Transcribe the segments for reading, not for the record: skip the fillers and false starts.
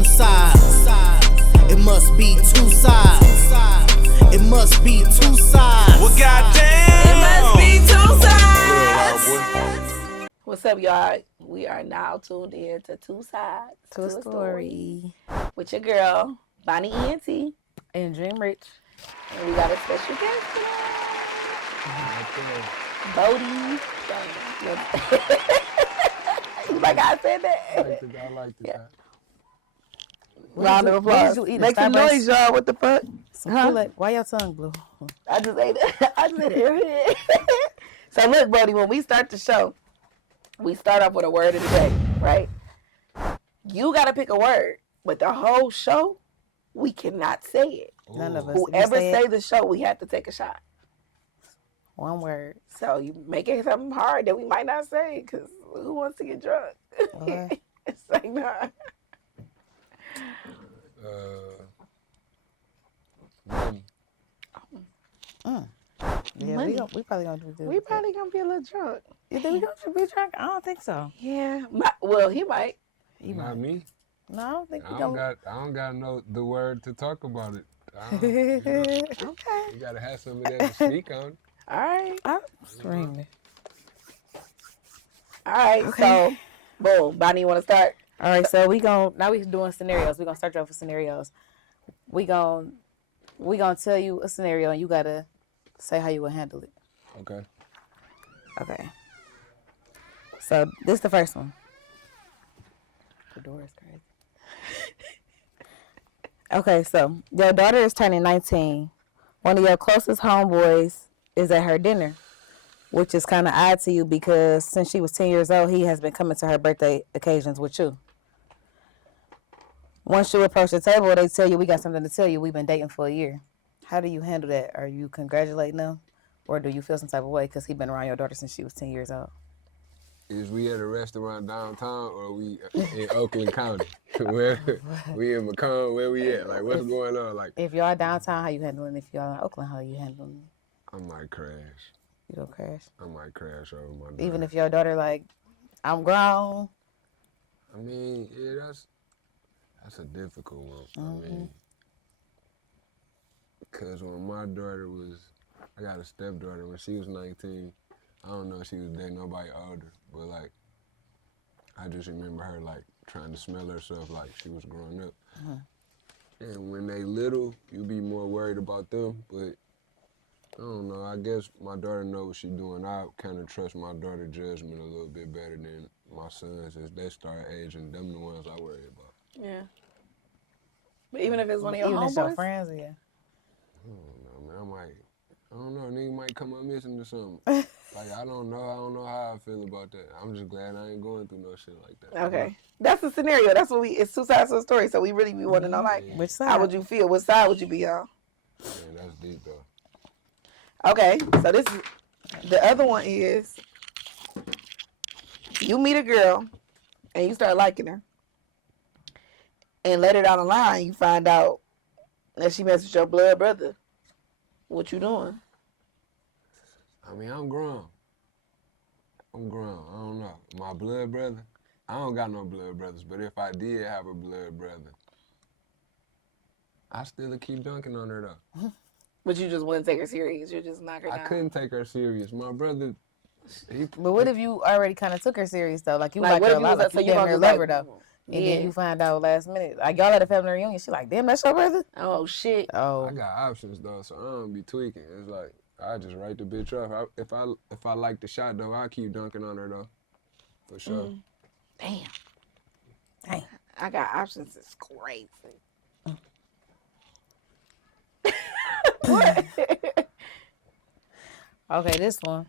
two sides. It must be two sides. It must be two sides. Well, goddamn. It must be two sides. What's up, y'all? We are now tuned in to Two Sides To a story. with your girl, Bonnie Ent. And Dream Rich. And we got a special guest today. Boldy James. Like I said that. I like it. Yeah. What Round did of you- what applause. did you eat, a Make some Starburst? noise, y'all. What the fuck? Huh? Kool-Aid. Why your tongue blue? I just ate it. I just ate it. So look, Brody, when we start the show, we start off with a word of the day, right? You got to pick a word, but the whole show, we cannot say it. None of us. Whoever You say the show, we have to take a shot. one word. So you make it something hard that we might not say, because who wants to get drunk? Okay. It's like, nah. Money. Yeah, Money. we probably gonna do this. We probably going to be a little drunk. You think we gonna be drunk? I don't think so. Yeah. Well, he might. You Not might. me. No, I don't think we I gonna. don't got no the word to talk about it. Okay. You gotta have some of that to speak on. All right. I'm screaming. All right. Okay. So, boom. Bonnie, you want to start? All right, so we doing scenarios. We gonna start you off with scenarios. We gonna tell you a scenario and you gotta say how you would handle it. Okay. Okay. So this is the first one. The door is crazy. Okay, so your daughter is turning 19. One of your closest homeboys is at her dinner, which is kind of odd to you because since she was 10 years old, he has been coming to her birthday occasions with you. Once you approach the table, they tell you, we got something to tell you. We've been dating for a year. How do you handle that? Are you congratulating them? Or do you feel some type of way because he's been around your daughter since she was 10 years old? Is we at a restaurant downtown or we in Oakland County? Where we in Macomb? Where we at? Like what's going on? Like If y'all downtown, how you handling? If y'all in Oakland, how you handling? I might crash. You gonna crash? I might crash over my daughter. Even if your daughter like, I'm grown. I mean, yeah, that's a difficult one. Mm-hmm. I mean, because when my daughter I got a stepdaughter, when she was 19, I don't know if she was dating nobody older, but like, I just remember her like trying to smell herself like she was growing up. And when they little, you be more worried about them, but I don't know, I guess my daughter knows what she doing. I kind of trust my daughter's judgment a little bit better than my sons as they start aging. Them the ones I worry about. Yeah. But even if it's one of your Even if it's your homeboys? friends, yeah. I don't know, man. I don't know, nigga might come up missing or something. Like, I don't know how I feel about that. I'm just glad I ain't going through no shit like that. Okay. That's the scenario. That's what it's two sides to the story. So we really want to know, like, Which side? how would you feel? What side would you be on? Man, that's deep, though. Okay. So this is, the other one is, you meet a girl and you start liking her. And later down the line, you find out that she messed with your blood brother. What you doing? I mean, I'm grown. I don't know. My blood brother? I don't got no blood brothers, but if I did have a blood brother, I still keep dunking on her, though. But you just wouldn't take her serious. You just knock her I down. couldn't take her serious. My brother, But what if you already kind of took her serious though? Like you Like, like what her if a you lot, was like so you you damn gonna near just love like, her though. And yeah. then you find out last minute, like y'all at a family reunion, she like, damn, that's your brother? Oh, shit. Oh. I got options, though, so I don't be tweaking. It's like, I just write the bitch up. If I like the shot, though, I keep dunking on her, though. For sure. Damn. Dang. I got options. It's crazy. What? Okay, this one.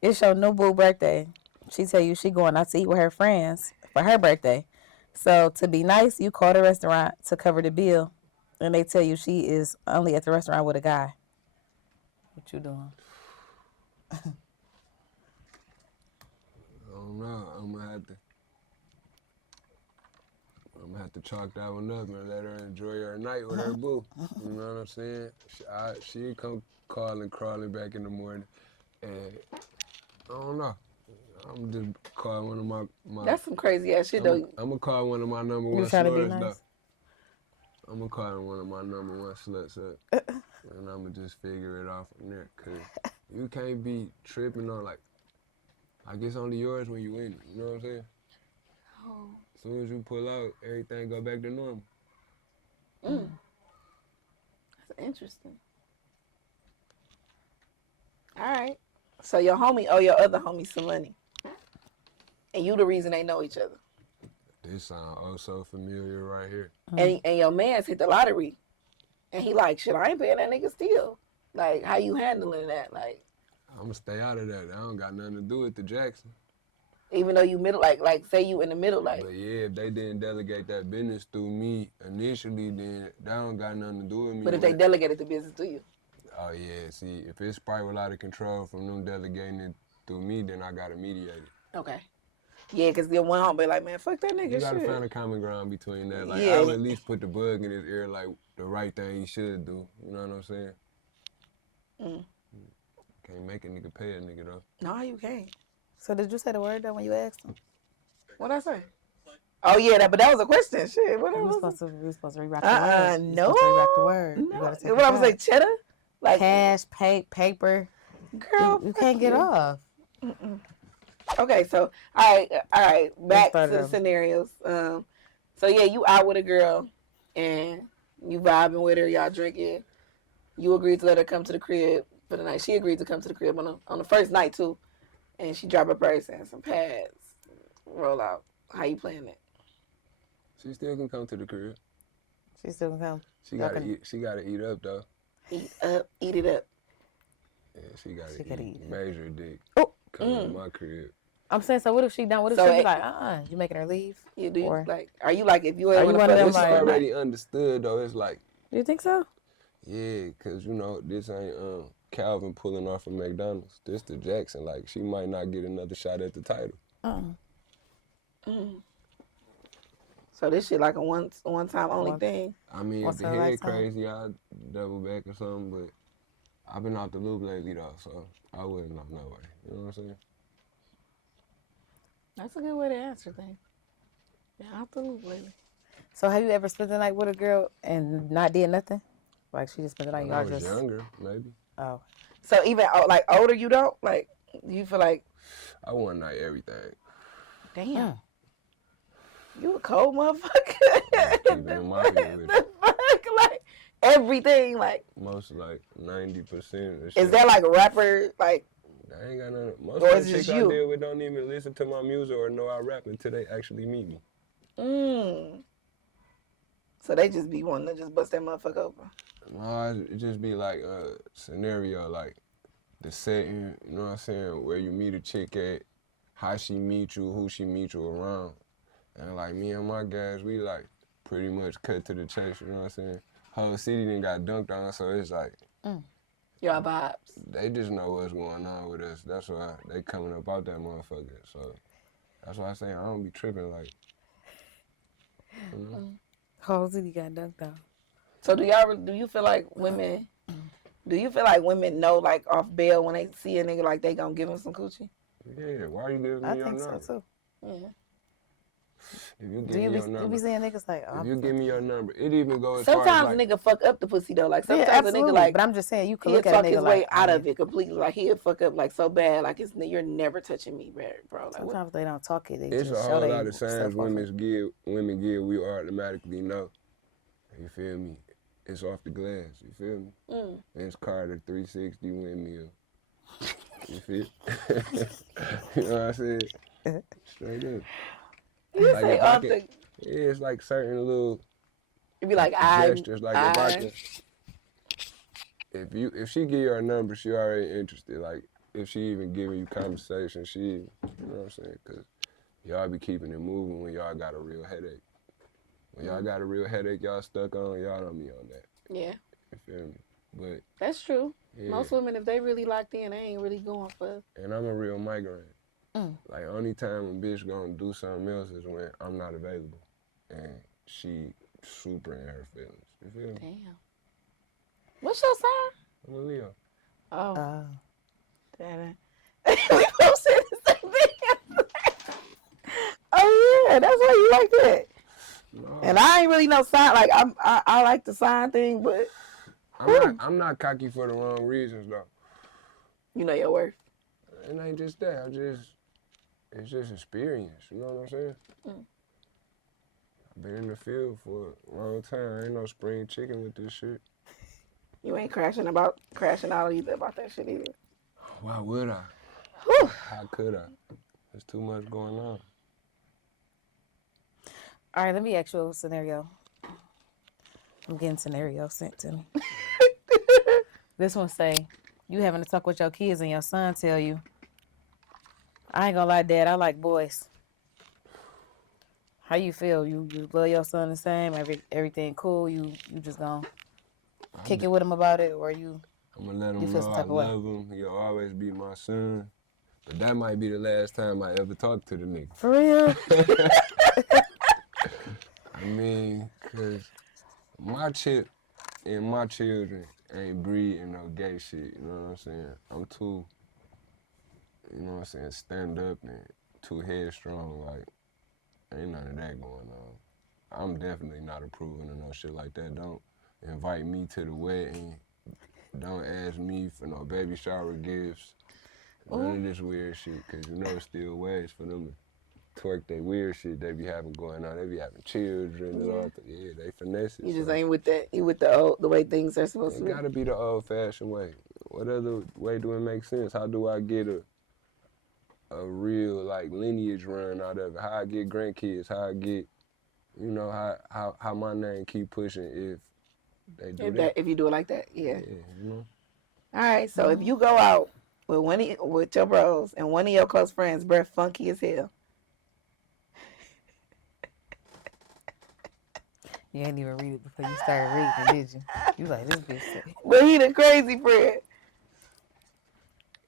It's your new boo birthday. She tell you she going out to eat with her friends for her birthday. So to be nice, you call the restaurant to cover the bill, and they tell you she is only at the restaurant with a guy. What you doing? I don't know. I'm gonna have to chalk that one up and let her enjoy her night with her boo. You know what I'm saying? She come crawling back in the morning, and I don't know. I'm just call one of my That's some crazy ass shit, though. I'm gonna call one of my number You one trying to be slurs, nice? I'm gonna call her one of my number one sluts up, and I'm gonna just figure it out from there. Cause you can't be tripping on like it's only yours when you in it. You know what I'm saying? Oh. As soon as you pull out, everything go back to normal. That's interesting. All right. So your homie owe your other homie some money, and you the reason they know each other. This sound oh so familiar right here. And your man's hit the lottery, and he like, shit, I ain't paying that nigga still. Like, how you handling that? Like, I'm gonna stay out of that. I don't got nothing to do with the Jackson. even though you middle, like say you in the middle, like. But yeah, if they didn't delegate that business through me initially, then that don't got nothing to do with me. But if they delegated the business to you. Oh yeah, see, if it's spiral out of control from them delegating it through me, then I gotta mediate it. Okay. Yeah, because then one homie be like, man, fuck that nigga. You gotta shit. find a common ground between that. Like, Yeah. I would at least put the bug in his ear, like the right thing he should do. You know what I'm saying? Can't make a nigga pay a nigga though. No, you can't. So did you say the word though when you asked him? What'd I say? Oh yeah, but that was a question. Shit, what We else? supposed to re-rock the word. You No. supposed to re-rock the word. You No. gotta take What it I was back. say, cheddar? Like, Cash, paper. girl, You fuck can't get you. off. Okay, so all right, back start to the over. scenarios. So yeah, you out with a girl and you vibing with her, y'all drinking. You agreed to let her come to the crib for the night. She agreed to come to the crib on the first night too, and she dropped a purse and some pads. Roll out. How you playing it? She still can come to the crib. She still can come. She gotta eat. She gotta eat up though. Eat up, eat it up. Yeah, she gotta gotta eat. eat. Major dick. Oh. Come to my crib. I'm saying, so what if she done? What if So she be it- like, you making her leave? You do Or- like? Are you like if you Are ain't you want one to of them fuck It's like- with already understood though. It's like, You think so? yeah, cause you know this ain't Calvin pulling off from McDonald's. This the Jackson. Like she might not get another shot at the title. So this shit like a one time only thing. I mean, Once if the in a head lifetime. crazy, I'd double back or something. But I've been out the loop lately though, so I wouldn't know no way. You know what I'm saying? That's a good way to answer things. Yeah, absolutely. So have you ever spent the night with a girl and not did nothing? Like she just spent the night, When I y'all was just younger, maybe. oh. So even like older, you don't like. You feel like, I want night everything. damn, you a cold motherfucker. Keep it in my head with The it. fuck, like everything, like. Most like 90%. Of Is that like rapper, like? I ain't got none. Most Or of is the it chicks you? I deal with don't even listen to my music or know I rap until they actually meet me. So they just be wanting to just bust that motherfucker open. No, it just be like a scenario, like the setting, you know what I'm saying, where you meet a chick at, how she meet you, who she meet you around. And like me and my guys, we like pretty much cut to the chase, you know what I'm saying? Whole city done got dunked on, so it's like, Y'all vibes. they just know what's going on with us. That's why they coming up out that motherfucker. So that's why I say I don't be tripping like, you know? Whole city got dunked on. So do you feel like women? Do you feel like women know like off bail when they see a nigga like they gonna give him some coochie? Yeah, why you giving me I your think so number? too. Yeah. If you give Do me you your be number, seeing niggas like, oh, if you give me your number, it even goes as far as Sometimes like, a nigga fuck up the pussy though. Like yeah, sometimes a absolutely. nigga like but I'm just saying you could he'll look at a talk nigga his way like out oh, of it completely. Like he'll fuck up like so bad. Like you're never touching me, bro. Like what? Sometimes they don't talk it. They it's just a show whole they lot of signs self women give, we automatically know. You feel me? It's off the glass, you feel me? It's Carter 360 windmill. You feel? You know what I said? Straight up. You Like say if I off can- the. Yeah, it's like certain little You be like gestures. Like if I can, if she give you her number, she already interested. Like if she even giving you conversation, she, you know what I'm saying? Cause y'all be keeping it moving when y'all got a real headache. When y'all got a real headache, y'all stuck on, y'all don't be on that. Yeah, You feel me? But that's true. yeah, Most women, if they really locked in, they ain't really going for. and I'm a real migraine. Like only time a bitch gonna do something else is when I'm not available, and she super in her feelings. You feel me? Damn. What's your sign? I'm a Leo. Oh. Damn it. We both said the same thing. Oh yeah, that's why you like that. No. And I ain't really no sign. Like I like the sign thing, but I'm not cocky for the wrong reasons though. you know your worth. It ain't just that. It's just experience. You know what I'm saying? I've been in the field for a long time. I ain't no spring chicken with this shit. You ain't crashing out either about that shit either. Why would I? Whew. How could I? There's too much going on. All right, let me ask you a scenario. I'm getting scenarios sent to me. This one say, you having to talk with your kids and your son tell you, I ain't gonna lie, Dad, I like boys. How you feel? You love your son the same? Everything cool? You just gonna kick it with him about it, or you? I'm gonna let You him feel know some I type of way? love him. He'll always be my son. But that might be the last time I ever talk to the nigga. For real? I mean, cause my chip and my children ain't breeding no gay shit, you know what I'm saying? I'm too, you know what I'm saying, stand up and too headstrong, like, ain't none of that going on. I'm definitely not approving of no shit like that. Don't invite me to the wedding. Don't ask me for no baby shower gifts. None of this weird shit, cause you know it's still ways for them to twerk that weird shit they be having going on. They be having children and all that. Yeah, they finesse it. You just so. ain't with that. You with the way things are supposed to It be. gotta be the old-fashioned way. What other way do it make sense? How do I get a real like lineage run out of it? How I get grandkids? How I get, you know, how my name keep pushing if they do that? If you do it like that, yeah. Yeah, you know. All right. So if you go out with your bros and one of your close friends, breath funky as hell. You ain't even read it before you started reading, did you? You like, this bitch sick. But he the crazy friend.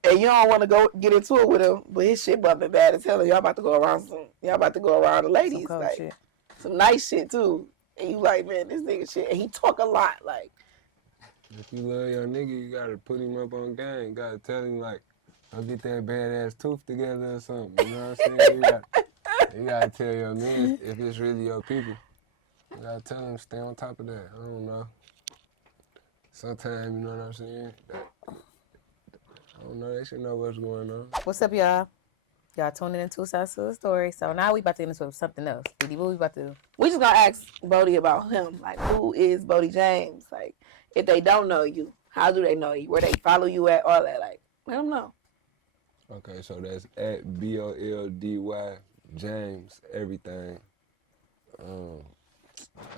And you don't want to go get into it with him, but his shit bumping bad as hell. And y'all about to go around the ladies, Some cold like shit. some nice shit too. And you like, man, this nigga shit. And he talk a lot, like. If you love your nigga, you gotta put him up on game. You gotta tell him like, go get that badass tooth together or something. You know what I'm saying? You gotta tell your man if it's really your people. You gotta tell him stay on top of that. I don't know. Sometimes, you know what I'm saying? I don't know, they should know what's going on. What's up, y'all? Y'all tuning in Two Sides to the Story. So now we about to get into something else. BD, what we about to do? We just gonna ask Boldy about him. Like, who is Boldy James? Like, if they don't know you, how do they know you? Where they follow you at? All that. Like, let them know. Okay, so that's at BOLDY James, everything.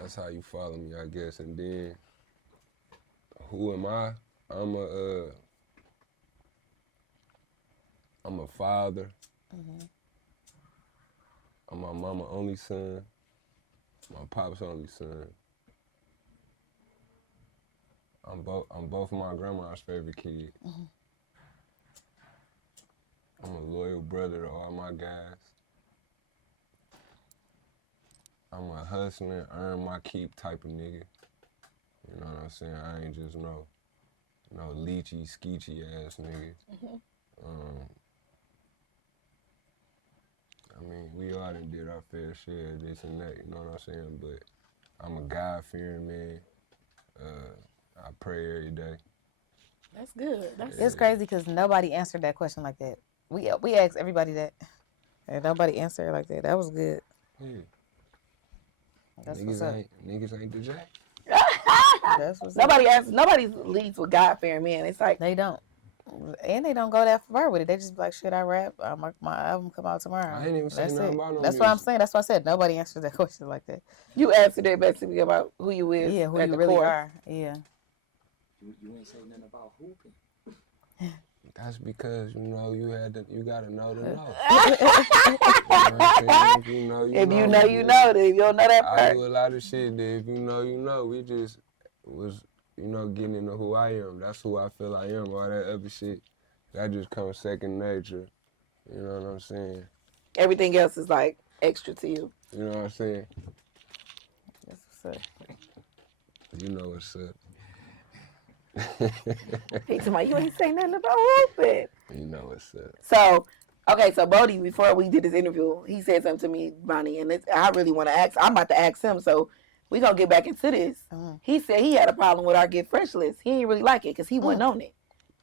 That's how you follow me, I guess. And then, who am I? I'm a father. Mm-hmm. I'm my mama only son. My pop's only son. I'm both my grandma's favorite kid. Mm-hmm. I'm a loyal brother to all my guys. I'm a hustling, earn my keep type of nigga. You know what I'm saying? I ain't just no leechy, skeechy ass nigga. Mm-hmm. I mean, we all done did our fair share of this and that, you know what I'm saying? But I'm a God-fearing man. I pray every day. That's good. It's crazy because nobody answered that question like that. We asked everybody that, and nobody answered like that. That was good. Yeah. That's what's up. Niggas ain't the jack. That's what's up. Nobody leads with God-fearing men. It's like, They don't. And they don't go that far with it. They just be like, shit, I rap. My album come out tomorrow. I ain't even say That's nothing it. about no That's what I'm music. saying. That's why I said nobody answered that question like that. you answered it basically about who you is. Yeah, who at you the really core. are. Yeah. You ain't say nothing about hooping. That's because, you gotta know to know. You know what I'm saying? If you know, you If know. you know, you know. If you don't know that I part. do a lot of shit that if you know, you know. We just was, getting into who I am. That's who I feel I am. All that other shit, that just comes second nature. You know what I'm saying? Everything else is like extra to you. You know what I'm saying? That's what's up. You know what's up. He told me, you ain't saying nothing about hooping. You know what's up. So, Okay, so Boldy, before we did this interview, he said something to me, Bonnie, and I really want to ask. I'm about to ask him, so we gonna get back into this. He said he had a problem with our Get Fresh list. He didn't really like it because he wasn't on it.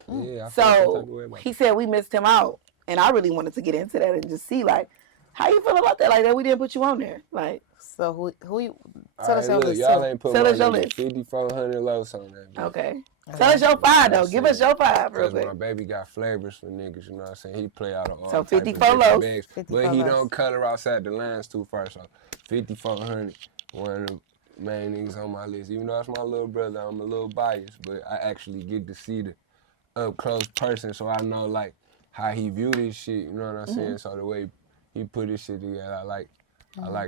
Yeah, I feel some type of way So about he said we missed him out, and I really wanted to get into that and just see like how you feel about that. Like that we didn't put you on there. Like So who you All tell right, us your look, list y'all too. ain't put Tell my us your nigga list. 5,400 lows on that. bitch. okay, tell us your five though. Give us your five real Because my quick. baby got flavors for niggas, you know what I'm saying? He play out of all So type of 54 different lows. bags, 54 but he lows. don't color outside the lines too far. So 5,400, one of the main niggas on my list. Even though that's my little brother, I'm a little biased, but I actually get to see the up close person, so I know like how he view this shit. You know what I'm saying? So the way he put his shit together, I like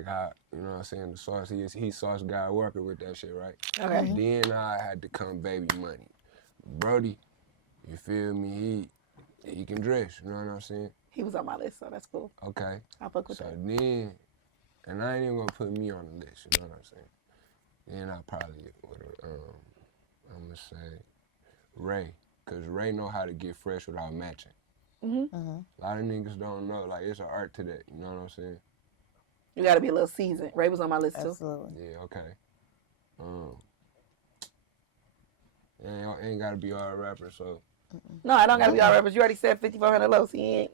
how, you know what I'm saying, the sauce. He sauce guy working with that shit, right? Okay. Then I had to come baby money. Brody, you feel me? He can dress, you know what I'm saying? He was on my list, so that's cool. Okay. I'll fuck with So that. then, and I ain't even gonna put me on the list, you know what I'm saying? Then I probably would I'm gonna say Ray, cause Ray know how to get fresh without matching. A lot of niggas don't know, like it's an art to that, you know what I'm saying? You gotta be a little seasoned. Ray was on my list too. Absolutely. Yeah, okay. Ain't gotta be all rappers, so No, I don't gotta be all rappers. You already said 5,400 lows. He ain't.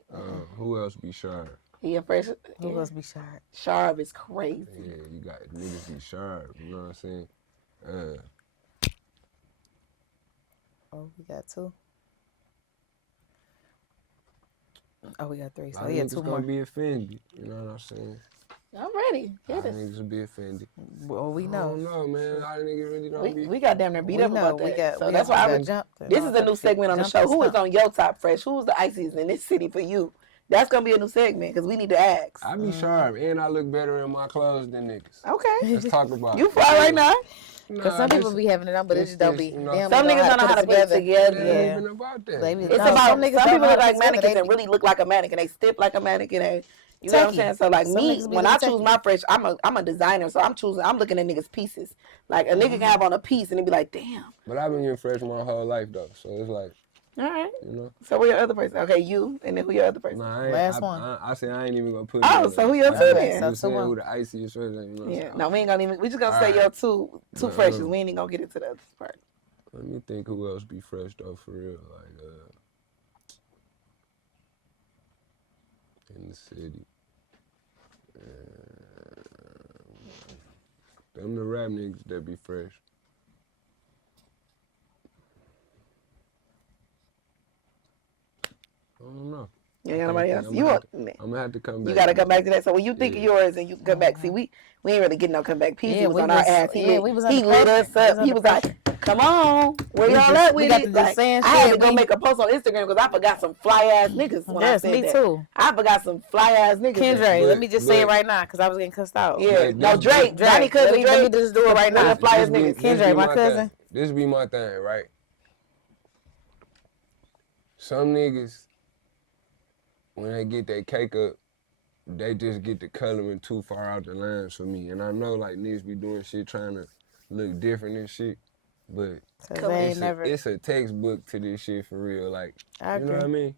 who else be sharp? He a fresh. Who else be sharp? Sharp is crazy. Yeah, you got niggas be sharp, you know what I'm saying? Oh, we got two. Oh, we got three. A So lot of yeah, niggas two gonna more. be offended, you know what I'm saying? I'm ready. A Hit lot of us. niggas will be offended. Well, we I know. don't know, man. A lot of niggas really don't be. We got damn near beat We up know. about that. So we that's got, why we I got jumped. and This all is a type new of shit. segment on the Jumped show. and Who is stumped. on your top fresh? Who's the ices in this city for you? That's gonna be a new segment because we need to ask. I be sharp, and I look better in my clothes than niggas. Okay. Let's talk about You it. fly right now. Because some people be having it on, but it just don't be. you know, They don't Some know niggas don't know how to put it together. It ain't Yeah. even about that. They be- It's No, about some niggas some don't people know look how like to put it together. mannequins They and be- really look like a mannequin. They stiff like a mannequin. And, you know what I'm Techie. saying? So like Some me, niggas be when I looking choose techie. my fresh, I'm a designer, so I'm looking at niggas' pieces. Like a nigga can have on a piece and it be like, damn. But I've been getting fresh my whole life though, so it's like, All right. you know. So where your other person? Okay, you and then who your other person? Nah, I ain't, Last I, one. I said I ain't even gonna put. Oh, me on so it. who your I two just- then? You So said two who the iciest fresh, you know. Yeah. so No, we ain't gonna even. We just gonna say Alright. your two freshes. We ain't even gonna get into the other part. Let me think who else be fresh though for real, like in the city. Them the rap niggas that be fresh. I don't know. You ain't got nobody else. You I'm gonna have to come back. You gotta to come that. back to that. So when you think of yours and you come back, see, we ain't really getting no comeback. PZ Yeah, was we on our was- ass. yeah, we was He under lit pressure. us We was up. He under was like, "Come on, where We y'all just- at we with got it?" to just saying I had to shit, go we- make a post on Instagram because I forgot some fly ass niggas when I Yes, said me that. too. I forgot some fly ass niggas. Kendra, let me just say it but- right now because I was getting cussed out. Yeah, But no this- Drake, this- Johnny cousin let Drake. me just do it right Where now. the fly ass This be- niggas? this Kendra, be my cousin. thing. This be my thing, right? Some niggas, when they get their cake up, they just get the coloring too far out the lines for me. And I know like niggas be doing shit trying to look different and shit, but 'Cause they ain't never. it's a textbook to this shit for real. Like, I you know agree. what I mean?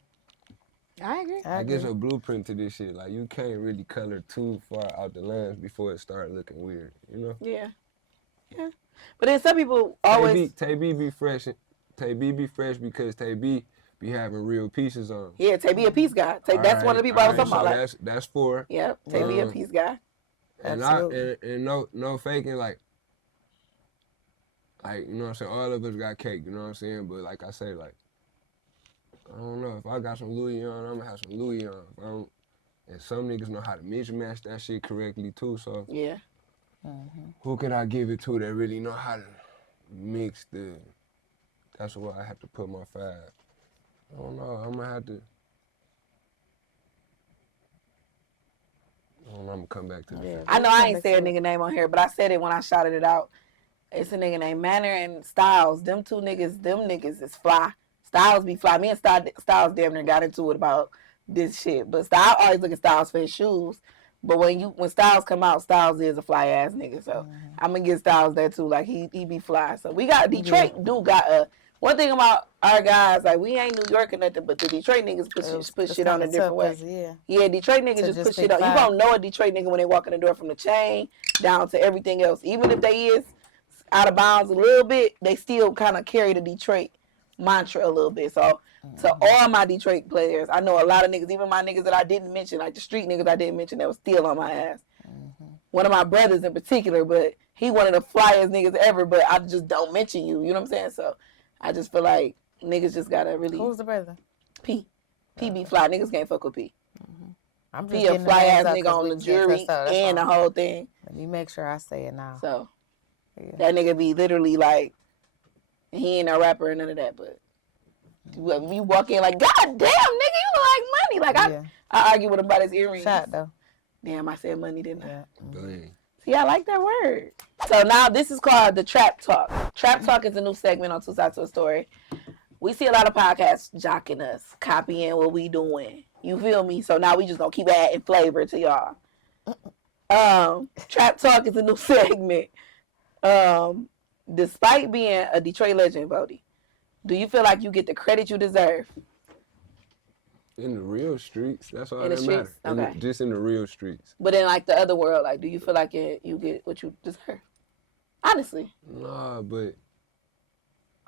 I agree. I Like it's agree. a blueprint to this shit. Like you can't really color too far out the lines before it start looking weird, you know? Yeah. But then some people always. Tay B be fresh. Tay B be fresh because Tay B be having real pieces on. Yeah, Tay be a peace guy. That's one of the people I was talking about. Like, That's four. yeah, Tay be a peace guy. And Absolutely. no faking like you know what I'm saying, all of us got cake, you know what I'm saying? But like I say, like, I don't know, if I got some Louis on, I'm gonna have some Louis on. If I don't, and some niggas know how to mismatch that shit correctly too, so Yeah. who can I give it to that really know how to mix that's where I have to put my five. I don't know, I'm gonna have to, I'm gonna come back to the Yeah. I know I ain't say a nigga name on here, but I said it when I shouted it out. It's a nigga named Manor and Styles. Them niggas is fly. Styles be fly. Me and Styles damn near got into it about this shit. But I always look at Styles for his shoes. But when Styles come out, Styles is a fly ass nigga. So I'm gonna give Styles that too. Like he be fly. So we got Detroit do got a One thing about our guys, like we ain't New York or nothing, but the Detroit niggas put shit on a different way. Yeah, Detroit niggas just put shit on. You gonna know a Detroit nigga when they walk in the door, from the chain down to everything else. Even if they is out of bounds a little bit, they still kind of carry the Detroit mantra a little bit. So to all my Detroit players, I know a lot of niggas, even my niggas that I didn't mention, like the street niggas I didn't mention, that was still on my ass. One of my brothers in particular, but he one of the flyest niggas ever, but I just don't mention you. You know what I'm saying? So I just feel like niggas just gotta really. Who's the brother? P. P be fly. Niggas can't fuck with P. I'm just P a fly ass nigga on the jury and the whole thing. Let me make sure I say it now. So that nigga be literally like, he ain't a rapper or none of that, but you walk in like, God damn, nigga, you look like money. Like I argue with him about his earrings. Shot though. Damn, I said money, didn't I? Yeah. See, I like that word. So now this is called the Trap Talk. Trap Talk is a new segment on Two Sides to a Story. We see a lot of podcasts jocking us, copying what we doing. You feel me? So now we just gonna keep adding flavor to y'all. Trap Talk is a new segment. Despite being a Detroit legend, Boldy, do you feel like you get the credit you deserve? In the real streets, that's all In the that streets? matters. Okay. Just in the real streets. But in like the other world, like, do you feel like you get what you deserve? Honestly. Nah, but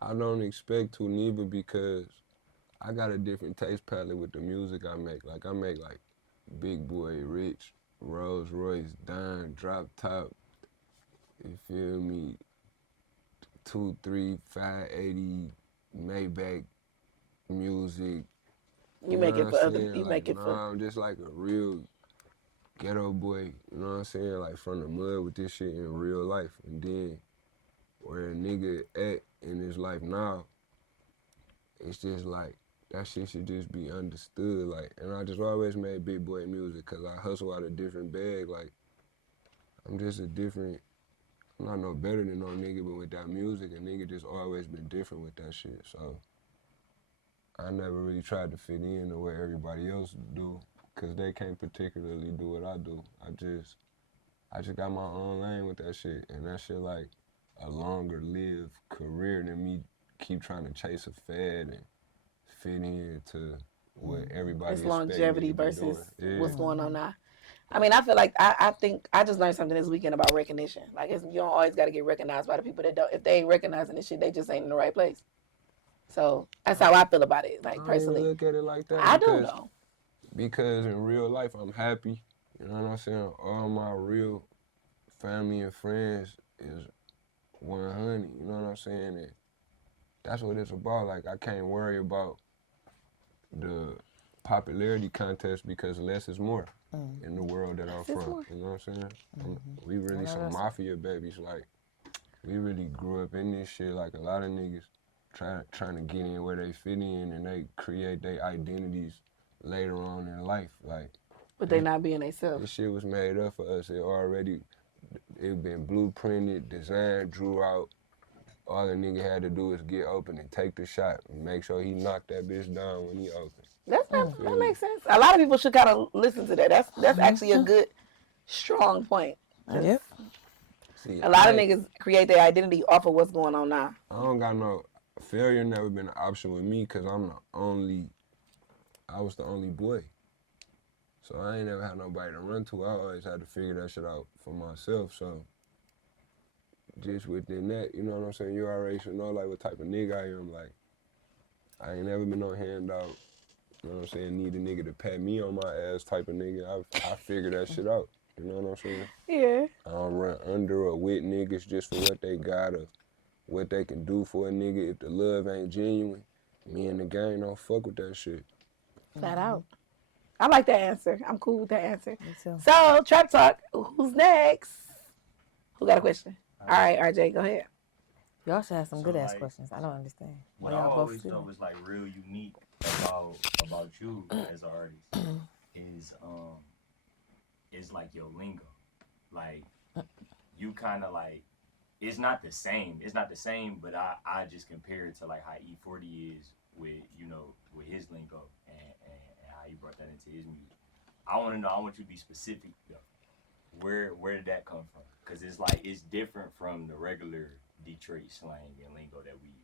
I don't expect to neither, because I got a different taste palette with the music I make. Like I make like Big Boy, Rich, Rolls Royce, Dime, Drop Top. You feel me? 2, 3, 580 Maybach music. You make it for other. You make it for. I'm just like a real ghetto boy. You know what I'm saying? Like from the mud with this shit in real life. And then where a nigga at in his life now, it's just like that shit should just be understood. Like, and I just always made big boy music because I hustle out a different bag. Like, I'm just a different. I'm not no better than no nigga, but with that music, a nigga just always been different with that shit. So I never really tried to fit in the way everybody else do, because they can't particularly do what I do. I just got my own lane with that shit, and that shit like a longer lived career than me keep trying to chase a fad and fit into what everybody It's longevity versus doing. what's going on now. I mean, I feel like I think I just learned something this weekend about recognition. Like, you don't always got to get recognized by the people that don't. If they ain't recognizing this shit, they just ain't in the right place. So that's how I feel about it. Like, personally, I don't look at it like that. I don't know. Because in real life, I'm happy. You know what I'm saying? All my real family and friends is 100. You know what I'm saying? And that's what it's about. Like, I can't worry about the popularity contest, because less is more in the world that I'm from. You know what I'm saying? We really some mafia babies. Like, we really grew up in this shit. Like, a lot of niggas trying to get in where they fit in, and they create their identities later on in life. Like, but they not being themselves. This shit was made up for us. It been blueprinted, designed, drew out. All the nigga had to do is get open and take the shot and make sure he knocked that bitch down when he opened. That makes sense. A lot of people should kind of listen to that. That's actually a good, strong point. Yep. See, a lot of niggas create their identity off of what's going on now. I don't got no failure. Never been an option with me, because I was the only boy. So I ain't never had nobody to run to. I always had to figure that shit out for myself. So just within that, you know what I'm saying? You already should know like what type of nigga I am. Like, I ain't never been no handout. You know what I'm saying? Need a nigga to pat me on my ass type of nigga. I figure that shit out. You know what I'm saying? Yeah. I don't run under or with niggas just for what they got or what they can do for a nigga. If the love ain't genuine, me and the gang don't fuck with that shit. Flat out. I like that answer. I'm cool with that answer. Me too. So, Trap Talk, who's next? Who got a question? All right, RJ, go ahead. Y'all should have some good ass like, questions. I don't understand. What I always thought was like real unique about you as an artist is like your lingo. Like, you kind of like, it's not the same. It's not the same, but I just compare it to like how E40 is with, you know, with his lingo and how he brought that into his music. I want you to be specific though. Where did that come from? Because it's like, it's different from the regular Detroit slang and lingo that we use.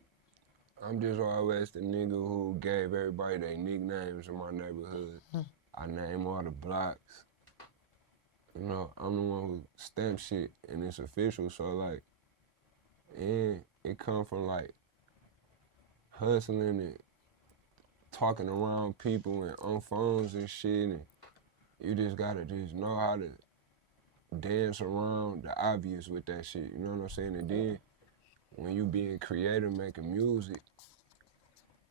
I'm just always the nigga who gave everybody their nicknames in my neighborhood. I name all the blocks. You know, I'm the one who stamps shit and it's official. So like, and it come from like hustling and talking around people and on phones and shit. And you just gotta just know how to dance around the obvious with that shit. You know what I'm saying? And then when you being creative, making music,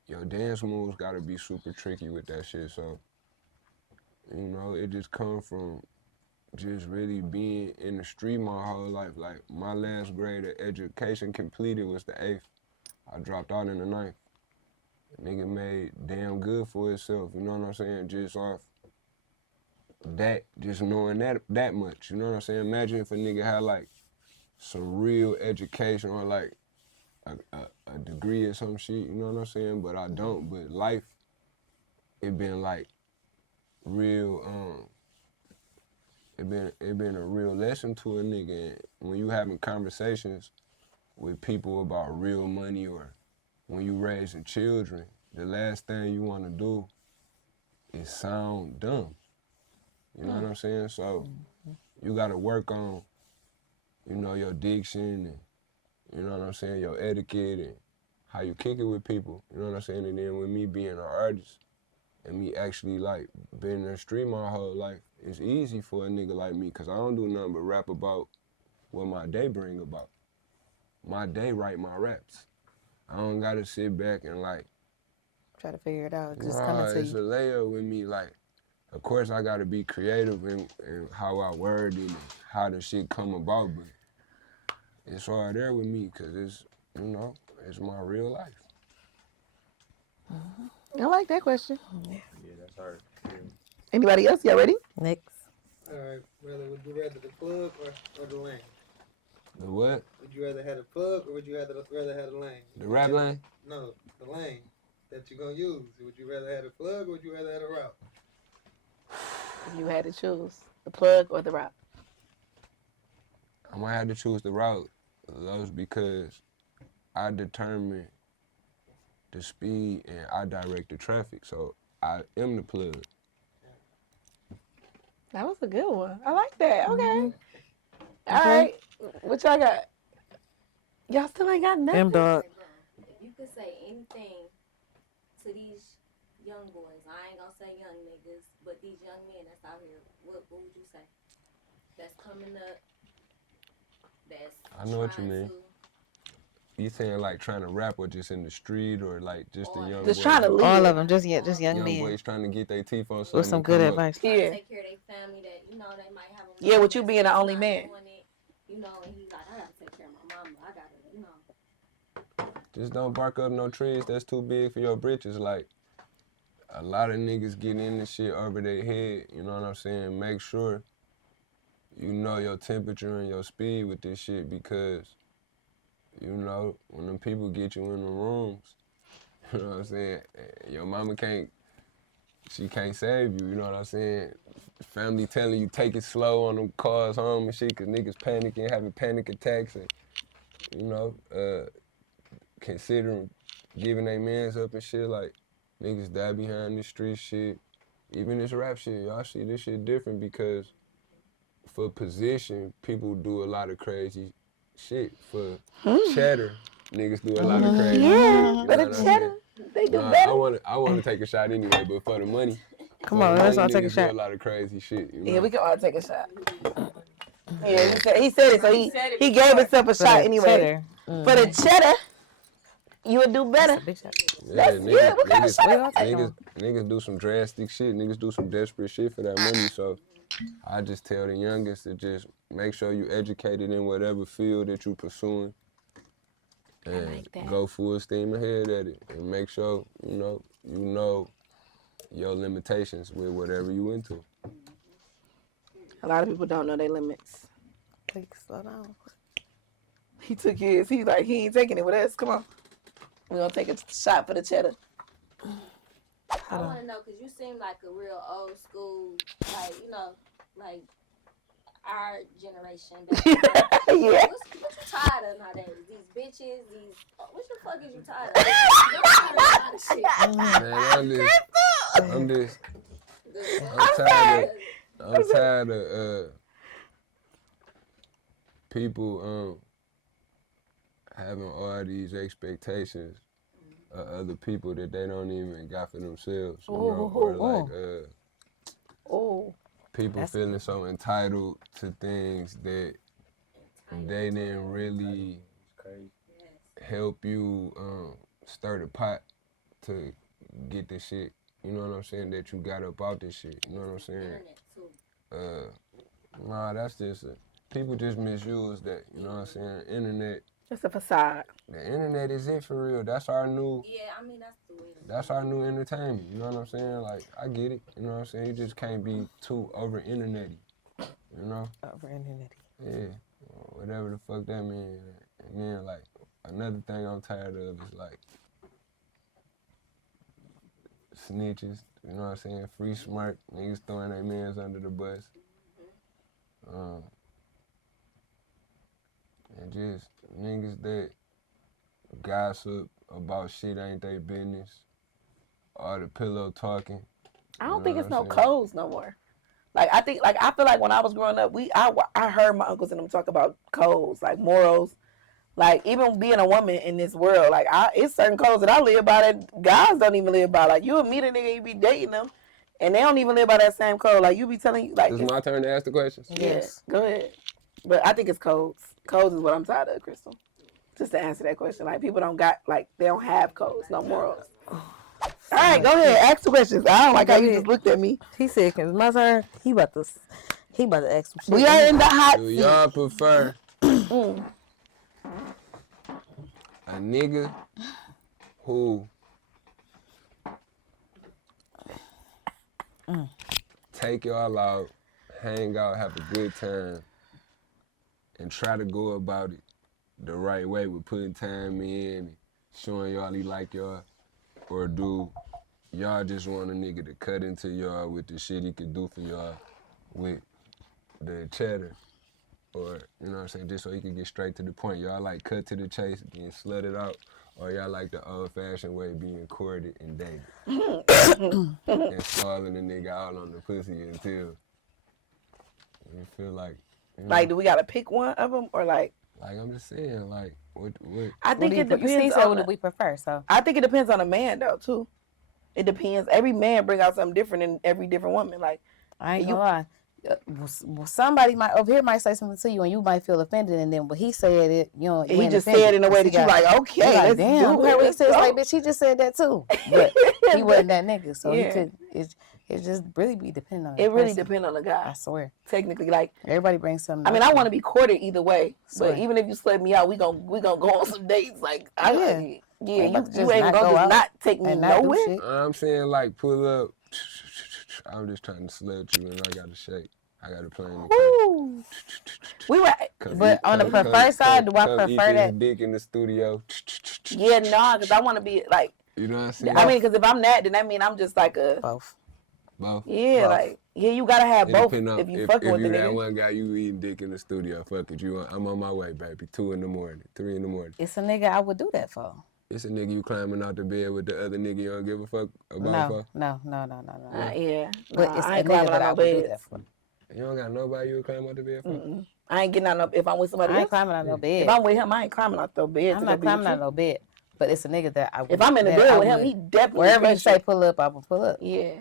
your dance moves gotta be super tricky with that shit. So, you know, it just come from just really being in the street my whole life. Like my last grade of education completed was the 8th. I dropped out in the 9th. Nigga made damn good for himself, you know what I'm saying? Just off that, just knowing that much, you know what I'm saying? Imagine if a nigga had like some real education or like a degree or some shit, you know what I'm saying? But I don't, but life, it been like real, it been a real lesson to a nigga. And when you having conversations with people about real money or when you raising children, the last thing you want to do is sound dumb. You know what I'm saying? So you got to work on, you know, your diction and, you know what I'm saying, your etiquette and how you kick it with people. You know what I'm saying? And then with me being an artist and me actually like being in the street my whole life, it's easy for a nigga like me because I don't do nothing but rap about what my day bring about. My day write my raps. I don't gotta sit back and like Try to figure it out. Just coming to it's a you. layer with me. Like, of course I gotta be creative in how I word it and how the shit come about, but it's all there with me because it's, you know, it's my real life. I like that question. Yeah, that's hard. Yeah. Anybody else? Y'all ready? Next. All right, brother, would you rather the plug or the lane? The what? Would you rather have a plug or would you rather have the lane? The rap lane? No, the lane that you're gonna use. Would you rather have a plug or would you rather have a route? If you had to choose the plug or the route. I might have to choose the route, those because I determine the speed and I direct the traffic, so I am the plug. That was a good one. I like that. Okay. All right. What y'all got? Y'all still ain't got nothing? Them dog. If you could say anything to these young boys, I ain't gonna say young niggas, but these young men that's out here, what would you say? That's coming up. That's I know what you trying mean. to- You saying like trying to rap or just in the street or like just the young Just boys? trying to lead. All of them. Just young Young men. boys trying to get their teeth on something. With some and good come up. advice. trying to Yeah. take care of their family that, you know, they might have a Yeah, with you mom being the that's only not man. doing it, you know, and he's like, I gotta take care of my mama. I gotta, you know. Just don't bark up no trees that's too big for your britches. Like, a lot of niggas getting in this shit over their head, you know what I'm saying? Make sure you know your temperature and your speed with this shit because, you know, when them people get you in the rooms, you know what I'm saying? Your mama she can't save you, you know what I'm saying? Family telling you take it slow on them cars home and shit cause niggas panicking, having panic attacks and, you know, considering giving their mans up and shit, like niggas die behind this street shit. Even this rap shit, y'all see this shit different because for position, people do a lot of crazy shit. For cheddar, niggas do a lot of crazy shit. You know But what the I'm cheddar, they do saying? better. I wanna take a shot anyway, but for the money, Come on, let's all take a niggas do a shot. lot of crazy shit. You know? Yeah, we can all take a shot. Yeah, he said it, so he gave himself a For shot the anyway. cheddar. For the cheddar, you would do better. That's a big shot. That's good. What kind of shot? We all take one. Niggas do some drastic shit. Niggas do some desperate shit for that money. So I just tell the youngest to just make sure you educated in whatever field that you pursuing. And like that. go full steam ahead at it. And make sure, you know your limitations with whatever you into. A lot of people don't know their limits. Please slow down. He took his. He's like, he ain't taking it with us. Come on. We're going to take a shot for the cheddar. I want to know, because you seem like a real old school, like, you know, like our generation. Yeah. What you tired of nowadays? These snitches, these. Oh, what the fuck is you tired of? You're tired of a lot of shit. Man, I'm tired of people having all these expectations of other people that they don't even got for themselves. You know? Or like people feeling so entitled to things that they didn't really help you stir the pot to get the shit. You know what I'm saying? That you got up out this shit. You know what I'm saying? Nah, that's just people just misuse that. You know what I'm saying? Internet. It's a facade. The internet is it for real. That's our new. Yeah, I mean that's the way. That's our new entertainment. You know what I'm saying? Like I get it. You know what I'm saying? You just can't be too over internety. You know? Over internety. Yeah. Whatever the fuck that means. And then like another thing I'm tired of is like snitches. You know what I'm saying? Free smart niggas throwing their mans under the bus. And just niggas that gossip about shit ain't their business. All the pillow talking. I don't think it's no codes no more. Like I feel like when I was growing up, I heard my uncles and them talk about codes, like morals. Like even being a woman in this world, like it's certain codes that I live by that guys don't even live by. Like you would meet a nigga, you be dating them, and they don't even live by that same code. Like you be telling like. It's my turn to ask the questions. Yes, go ahead. But I think it's codes. Codes is what I'm tired of, Crystal. Just to answer that question, like people they don't have codes, no morals. All right, go ahead, ask the questions. I don't like how you just looked at me. He said, "Cause my turn, he about to ask some shit." We are in the hot Do seat. y'all prefer a nigga who take y'all out, hang out, have a good time, and try to go about it the right way with putting time in, showing y'all he like y'all, or do y'all just want a nigga to cut into y'all with the shit he could do for y'all with the cheddar? Or, you know what I'm saying, just so he can get straight to the point. Y'all like cut to the chase, being slutted out, or y'all like the old-fashioned way, being courted and dated? And stalling a nigga out on the pussy until you feel like, you know, Like, do we gotta pick one of them, or like? Like I'm just saying, like what? I think it depends. What do we prefer? So I think it depends on a man though too. It depends. Every man bring out something different in every different woman. Like I ain't gonna lie. Somebody might over here might say something to you and you might feel offended, and then when he said it, you know, he just said it in a way that you like, okay, like, let's damn. do it. When he Let's says go. like, bitch, he just said that too, but he wasn't that nigga, so he could. It just really be depending on. It really depends on the guy. I swear. Technically, like everybody brings something. I mean, I want to be courted either way, Swear. but even if you slut me out, we gonna go on some dates. Like you ain't just gonna not go just out not take me and not do nowhere. shit. I'm saying like pull up. I'm just trying to slut you, and I got to shake. I got to play in the Ooh. We were, but on the preferred side, do I prefer that? Dick in the studio. Yeah, no, because I want to be like. You know what I'm saying? I mean, because if I'm that, then that mean I'm just like a. Both. Yeah, both. like you gotta have It both depend on, if you fucking with the If you that nigga. one guy, you eating dick in the studio. Fuck it, I'm on my way, baby. 2 in the morning, 3 in the morning. It's a nigga I would do that for. It's a nigga you climbing out the bed with the other nigga you don't give a fuck about. No. Yeah, But it's I a ain't nigga climbing that out I no would do bed. that for. You don't got nobody you would climb out the bed for? I ain't getting out no. If I'm with somebody I ain't else, climbing out no bed. if I'm with him, I ain't climbing out no bed. I'm not climbing out no bed. But it's a nigga that I would. If I'm in the bed with him, he definitely wherever you pressure. say pull up, I will pull up. Yeah.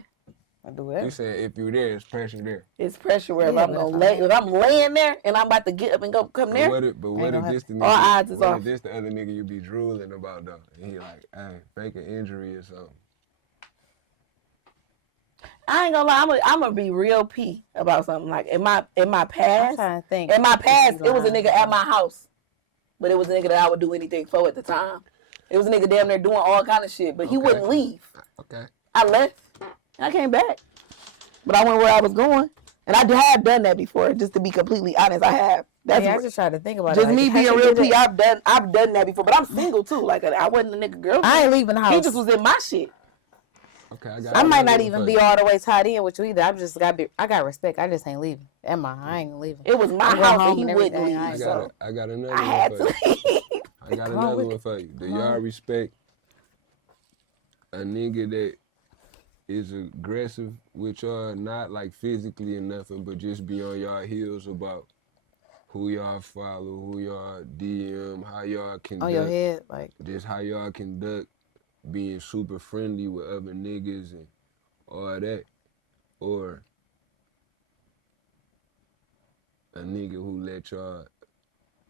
I do whatever. You said if you there, it's pressure there. It's pressure wherever Yeah, I'm but gonna if lay. If I'm laying there and I'm about to get up and go come there, What if this the nigga? All odds is what off. if this the other nigga you be drooling about though? And he like, hey, fake an injury or something. I ain't gonna lie. I'm gonna be real P about something. Like in my I'm past, trying to think. in my past, it was a nigga at my house, but it was a nigga that I would do anything for at the time. It was a nigga damn near doing all kind of shit, but he wouldn't leave. Okay. I left. And I came back, but I went where I was going, and I have done that before. Just to be completely honest, I have. That's I just try to think about just it. Like, me how being you real do P. that? I've done that before, but I'm single too. Like I wasn't a nigga girl. I ain't leaving the house. He just was in my shit. Okay, I might not even be all the way tied in with you either. I got respect. I just ain't leaving. I ain't leaving. It was my I'm going house, home and he and wouldn't everything. leave. So I got another I had one for to you. leave. I got Come on another with one it. for you. Do Come on. y'all respect a nigga that is aggressive with y'all, not like physically or nothing, but just be on y'all heels about who y'all follow, who y'all DM, how y'all conduct, On your head, like just how y'all conduct being super friendly with other niggas and all that, or a nigga who let y'all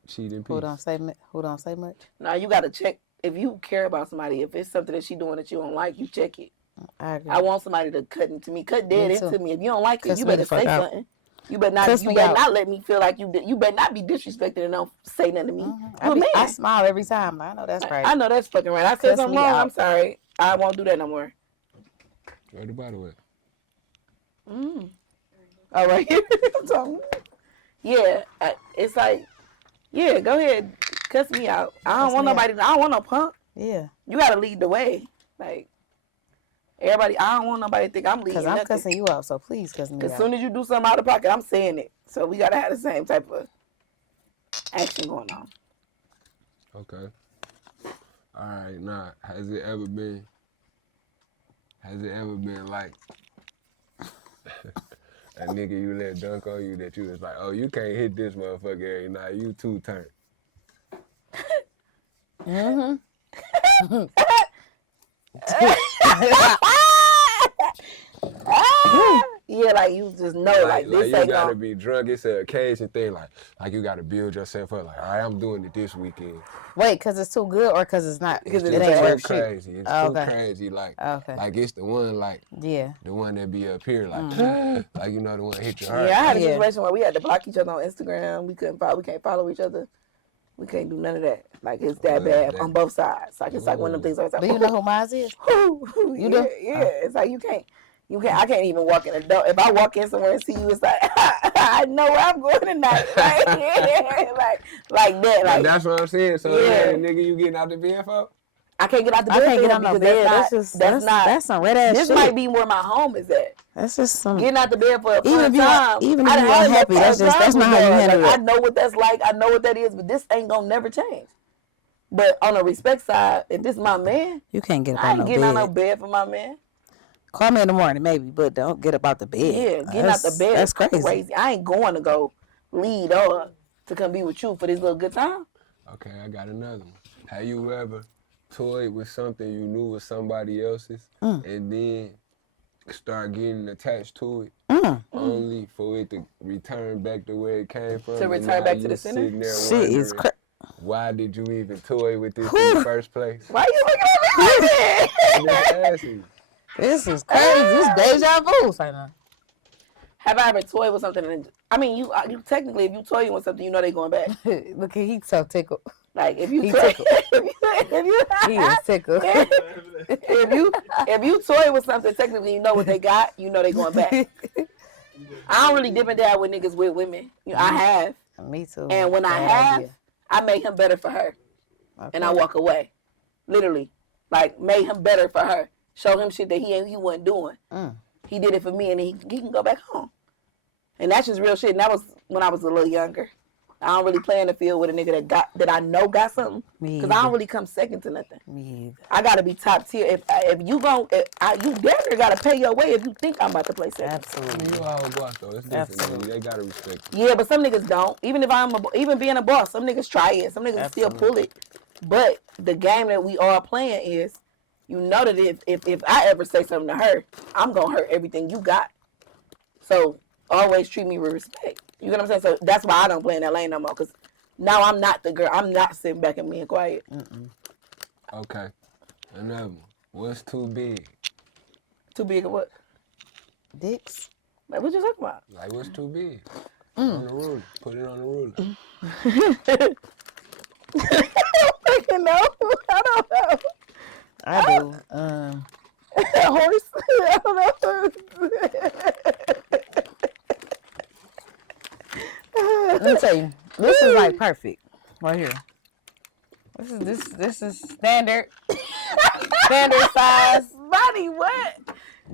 cheat in peace. who don't say much. Now you gotta check if you care about somebody. If it's something that she doing that you don't like, you check it. I agree. I want somebody to cut dead Me too. into me. If you don't like it, Cuss you me better the fuck say out. something. You better not. Cuss You me better out. not let me feel like you better not be disrespected and don't say nothing to me. I, You a I man. smile every time. I know that's right. I know that's fucking right. I said Cuss something me wrong. out. I'm sorry. I won't do that no more. Where the bottle at? All right. So, yeah, it's like, yeah, go ahead, cuss me out. I don't Cuss want me nobody. I don't want no punk. Yeah, You gotta lead the way. Like everybody, I don't want nobody to think I'm leading because I'm nothing. cussing you out, so please cuss me As out. soon as you do something out of pocket, I'm saying it. So we gotta have the same type of action going on. Okay. All right. Now, has it ever been like a nigga you let dunk on you that you was like, oh, you can't hit this motherfucker every night. You too turn. Yeah, like you just know, like Like this you ain't gotta gonna. be drunk. It's an occasion thing. Like you gotta build yourself up. Like, all right, I'm doing it this weekend. Wait, because it's too good or because it's not? Because it it's ain't too worth too shit. crazy. It's Oh, too okay. crazy. Like, Okay. like it's the one Yeah. the one that be up here. Like, like you know the one that hit your heart. Yeah, I had a Yeah. situation where we had to block each other on Instagram. We can't follow each other. We can't do none of that. Like it's that bad on both sides. Like it's like one of them things. I was like, Do you know who mine is? You do? Yeah. It's like you can't. I can't even walk in the door. If I walk in somewhere and see you, it's like I know where I'm going tonight. Like, like that. Like That's what I'm saying. So Yeah. the nigga you getting out the bed for? I can't get out the I bed can't for get him on no because bed. That's some red ass This shit. might be where my home is at. That's just some. Getting out the bed for a Even fun if you time. even if I you done had unhappy, enough that's times not how with you God. handle Like, it. I know what that's like. I know what that is, but this ain't gonna never change. But on the respect side, if this my man, You can't get up I on ain't no getting out no bed. bed for my man. Call me in the morning, maybe, but don't get up out the bed. Yeah, getting out the bed That's is crazy. crazy. I ain't going to go lead or to come be with you for this little good time. Okay, I got another one. Have you ever toyed with something you knew was somebody else's and then start getting attached to it only for it to return back to where it came from? To and return now back to you the center? sitting there Shit is wondering, why did you even toy with this in the first place? Why you looking at me like that? I'm just asking. This is crazy. This is deja vu. Say no. Have I ever toyed with something? I mean, you technically, if you toy with something, you know they going back. Look, he's so tickled. Like if you He toy, tickled. if you He is tickled. if you toy with something, technically you know what they got. You know they going back. I don't really dip and dab with niggas with women. I have, Me too. and when I Bad have, idea. I make him better for her, Okay. and I walk away. Literally, like made him better for her. Show him shit that he wasn't doing. He did it for me, and he can go back home. And that's just real shit. And that was when I was a little younger. I don't really play in the field with a nigga that I know got something. Because I don't really come second to nothing. Me either. I got to be top tier. If you definitely got to pay your way if you think I'm about to play second. Absolutely. You all boss though. It's different. Absolutely. They gotta respect it. Yeah, but some niggas don't. Even if even being a boss, some niggas try it. Some niggas still pull it. But the game that we are playing is, you know that if I ever say something to her, I'm going to hurt everything you got. So always treat me with respect. You get what I'm saying? So that's why I don't play in that lane no more. Because now I'm not the girl. I'm not sitting back and being quiet. Okay. Another one. What's too big? Too big of what? Dicks. Like, what you talking about? Like what's too big? On the ruler. Put it on the ruler. I don't know. I don't know. I do. Horse? I don't know. Let me tell you, this is like perfect right here. This is standard size, Bonnie, what?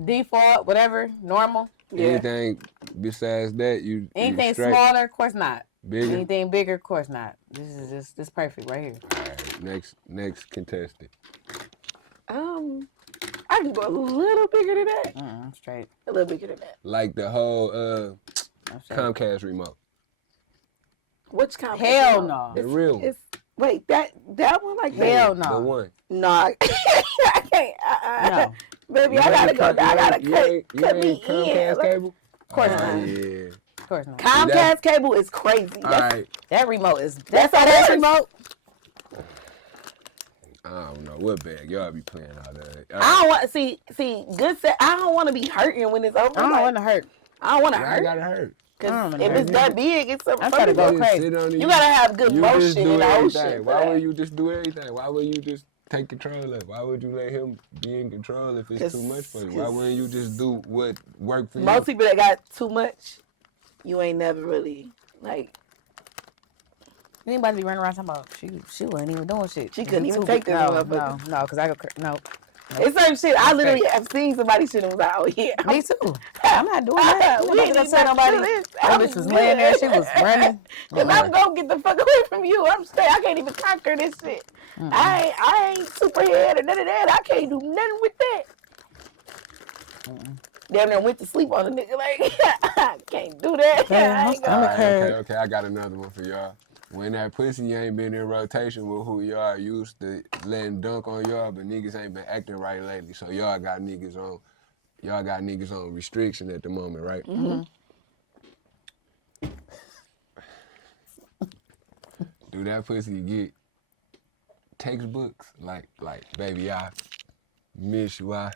default, whatever, normal. Yeah. Anything besides that, you Anything straight. smaller, of course not. Bigger. Anything bigger, of course not. This is perfect right here. Next contestant. I can go a little bigger than that. Straight. A little bigger than that. Like the whole I'm straight. Comcast remote. Which kind? Hell no. The real one. Wait, that one like Hell that? no. The one. No, I can't. No. Baby, I gotta go. I gotta cut me in. Comcast cable? Of course Oh, not. yeah. Of course not. Comcast cable is crazy. All right. That remote is. That's how that that remote. I don't know what bag y'all be playing out of. I don't want see good set. I don't want to be hurting when it's over. I don't like, want to hurt. I don't want to Y'all hurt. gotta hurt. I don't Cause wanna if hurt. it's that big, it's something. I'm trying to go You crazy. sit on it, You gotta have good you just motion do in the everything. ocean. Why would you just do everything? Why would you just take control of it? Why would you let him be in control if it's too much for you? Why wouldn't you just do what worked for you? Most people that got too much, you ain't never really like. Anybody be running around talking about she wasn't even doing shit. She couldn't even Too take big. this No, motherfucker. no, because I go no. It's certain shit. I literally have seen somebody shit and was like, oh yeah. Me too. I'm not doing that. We ain't even say nobody. That bitch was laying there. She was running. And I'm gonna get the fuck away from you. I'm straight. I can't even conquer this shit. I ain't superhead or none of that. I can't do nothing with that. Damn near went to sleep on a nigga. Like, I can't do that. Damn, I ain't gonna- Okay, I got another one for y'all. When that pussy ain't been in rotation with who y'all used to letting dunk on y'all, but niggas ain't been acting right lately. So y'all got niggas on restriction at the moment, right? Mm-hmm. Do that pussy get textbooks? Like, baby, I miss you, or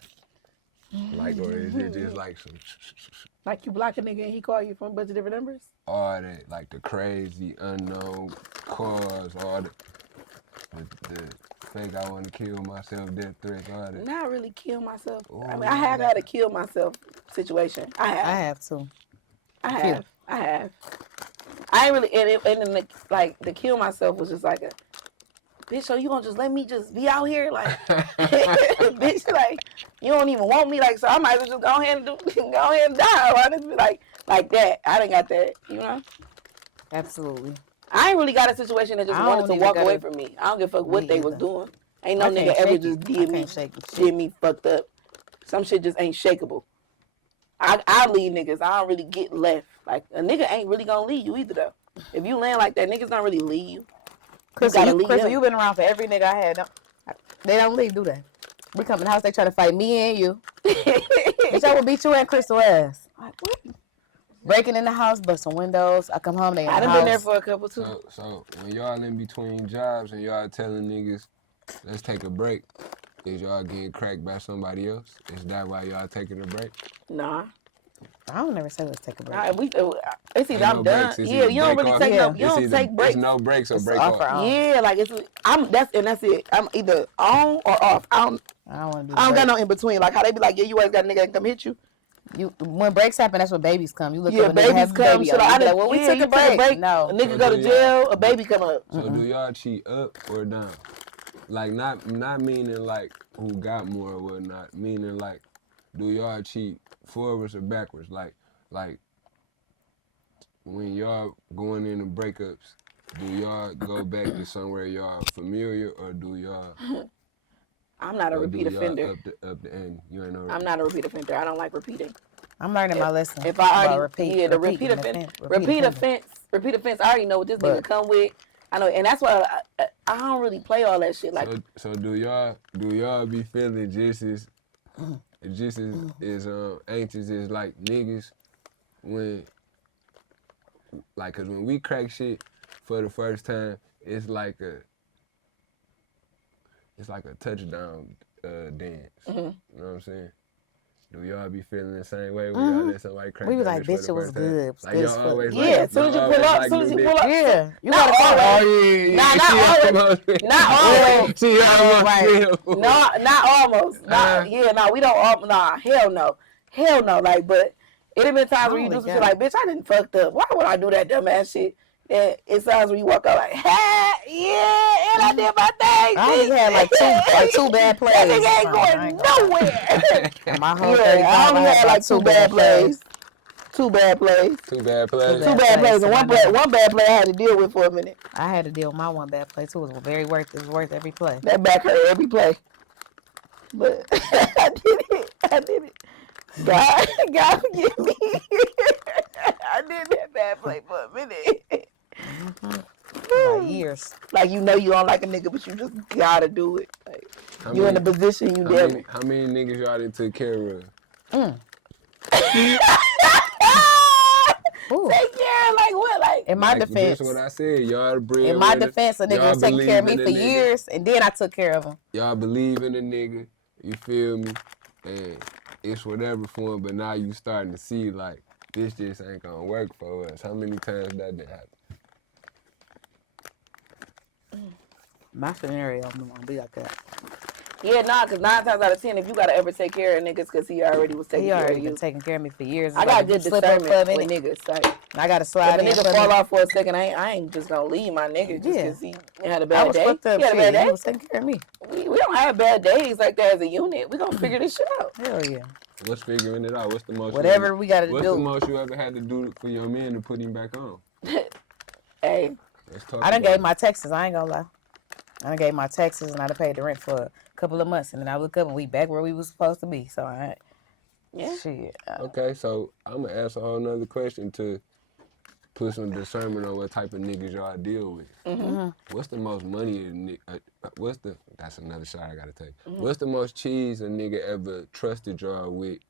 is it just like some Like you block a nigga and he call you from a bunch of different numbers? all that, like the crazy unknown cause, all the fake I want to kill myself, death threats, all that. Not really kill myself. Oh, I mean, I have had a kill myself situation. I have. too. I have. I ain't really, and the kill myself was just like a, bitch, so you gonna just let me just be out here? Like, bitch, like, you don't even want me? Like, so I might as well just go ahead and die. Honestly, like that. I done got that, you know? Absolutely. I ain't really got a situation that just I wanted don't to even walk gotta- away from me. I don't give a fuck what Me they was either. doing. Ain't no I can't nigga ever shake just it. did I me, can't shake it. did me fucked up. Some shit just ain't shakeable. I leave niggas. I don't really get left. Like, a nigga ain't really gonna leave you either, though. If you land like that, niggas don't really leave you. Crystal, gotta leave them. you've been around for every nigga I had. They don't leave, do they? We come in the house, they try to fight me and you. Bitch, I will beat you and Crystal ass. Like, what? Breaking in the house, busting windows. I come home, they in I the done house. been there for a couple, too. So when y'all in between jobs and y'all telling niggas, let's take a break, is y'all getting cracked by somebody else? Is that why y'all taking a break? Nah. I don't never say let's take a break. It's either Ain't I'm no done. breaks. It's Yeah, either you don't break really off. take Yeah. no. You don't take breaks. It's no breaks or It's break off or off. on. Yeah, like that's it. I'm either on or off. I don't want to do got breaks. no in between. Like how they be like, yeah, you always got a nigga that come hit you. When breaks happen, that's when babies come. You look Yeah, up and they have babies a come. baby. So on you. I Be done, like, well, we yeah, took you a break. No, a nigga So go to do jail, a baby come up. So do y'all cheat up or down? Like not meaning like who got more or whatnot. Meaning like, do y'all cheat forwards or backwards? Like when y'all going into breakups, do y'all go back to somewhere y'all familiar or do y'all? I'm not a or do repeat y'all offender. Up the end. You ain't know. I'm not a repeat offender. I don't like repeating. I'm learning my lesson. If I about already repeat repeat offense. offense. I already know what this nigga come with. I know, and that's why I don't really play all that shit. Like, So do y'all be feeling just as anxious as like niggas when like, cause when we crack shit for the first time, it's like a touchdown dance. Mm-hmm. You know what I'm saying? Do y'all be feeling the same way when y'all let somebody crack? We be that like, bitch bitch, for it was the first time? good. It was Like good y'all as fuck. always yeah, like, as soon as you y'all pull always up, like as soon as new you dick. pull up. Yeah, you Not gotta always. Oh yeah. Nah, not always. Not always. See how Right. No, not almost. We don't. Nah, hell no. Like, but it have been times where you do some shit like, bitch, I didn't fucked up. Why would I do that dumbass shit? And it's times where you walk out like, hey, yeah, and I did my thing. I only had like two bad plays. That nigga ain't going nowhere. My whole Yeah, I only had like two bad plays. 2 bad plays. 2 bad plays. 2 bad plays, and So one bad play I had to deal with for a minute. I had to deal with my one bad play too. It was very worth it. It was worth every play. That back hurt every play. But I did it. God forgive me. I did that bad play for a minute. Like years. Like you know you don't like a nigga, but you just gotta do it. Like, you in the position you damn it. How many niggas y'all done took care of? Take care, like what? Like In my defense, That's what I said. Y'all the bread. in my defense, a nigga was taking care of me believe for in the nigga. years, and then I took care of him. Y'all believe in the nigga. You feel me? And it's whatever for him. But now you starting to see like this just ain't gonna work for us. How many times that did happen? My scenario, I'm gonna be like that. yeah, nah, cause 9 times out of 10, if you gotta ever take care of niggas, cause he already was taking He care already of been you. taking care of me for years. I It's got like, good if you slip up discernment for a with minute, niggas. Like, I gotta slide if a in nigga for fall me. off for a second, I ain't just gonna leave my nigga just Yeah. cause he had a I bad was day. fucked up. He had a bad Shit, day. he was taking care of me. We don't have bad days like that as a unit. We gonna figure this shit out. Hell yeah. What's figuring it out? What's the most? Whatever we gotta What's the do. most you ever had to do for your man to put him back on? Hey, Let's talk. I done about gave it. my taxes. I ain't gonna lie. I done gave my taxes and I done paid the rent for a couple of months, and then I look up and we back where we was supposed to be. So I, yeah. shit. Okay, so I'm gonna ask a whole nother question to put some discernment on what type of niggas y'all deal with. What's the most money that's another shot I gotta take. What's the most cheese a nigga ever trusted y'all with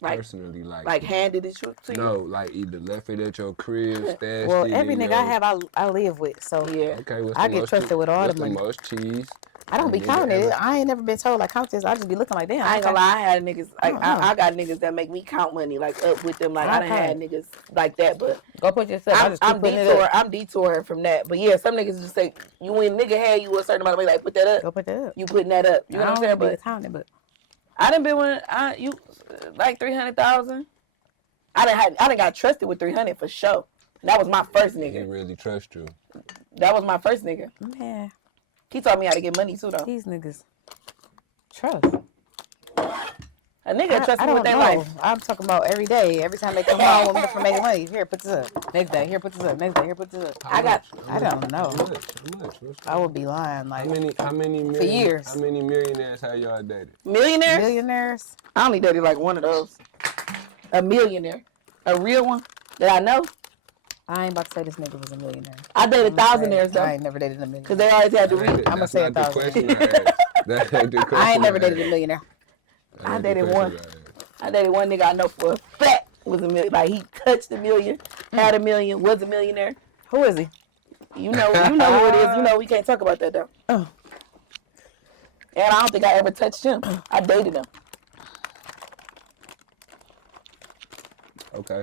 Like, personally? like handed it to you. No, like either left it at your crib, stashed Well, it every in nigga your... I have, I live with. So Yeah. Okay, what's I the get most trusted with all what's the money. the most cheese? I don't be a nigga counting it. ever- I ain't never been told like count this. I just be looking like damn. I ain't gonna lie, I had niggas like Uh-uh. I got niggas that make me count money like up with them. Like I done had niggas like that, but Go put yourself. I I'm, just keep I'm putting it detouring. up. I'm detouring from that. But yeah, some niggas just say you when nigga had you a certain amount of money, like put that up. Go put that up. You putting that up. You know what I'm saying? I don't be But counting it, but I done been when you like 300,000. I done got trusted with 300 for sure. That was my first He nigga. really trust you. That was my first nigga. man, He taught me how to get money too though. these niggas trust. A nigga trust I me with don't their know. life. I'm talking about every day. Every time they come home with me for making money. Here, put this up. Next day, here, put this up. Next day, here, put this up. I got. I don't know. How much? What's I would be lying. How Like many million, for years. How many millionaires have y'all dated? Millionaires? Millionaires. I only dated like one of those. A millionaire. A real one that I know. I ain't about to say this nigga was a millionaire. I dated thousandaires I though. ain't never dated a millionaire. Because they always had to read. I'ma say That's not the 1,000. question I asked. That ain't the question I ain't never I dated a asked. millionaire. That I ain't the dated question one. I asked. I dated one nigga I know for a fact was a million. Like he touched a million, had a million, was a millionaire. Who is he? You know who it is. You know we can't talk about that though. Oh. And I don't think I ever touched him. I dated him. Okay.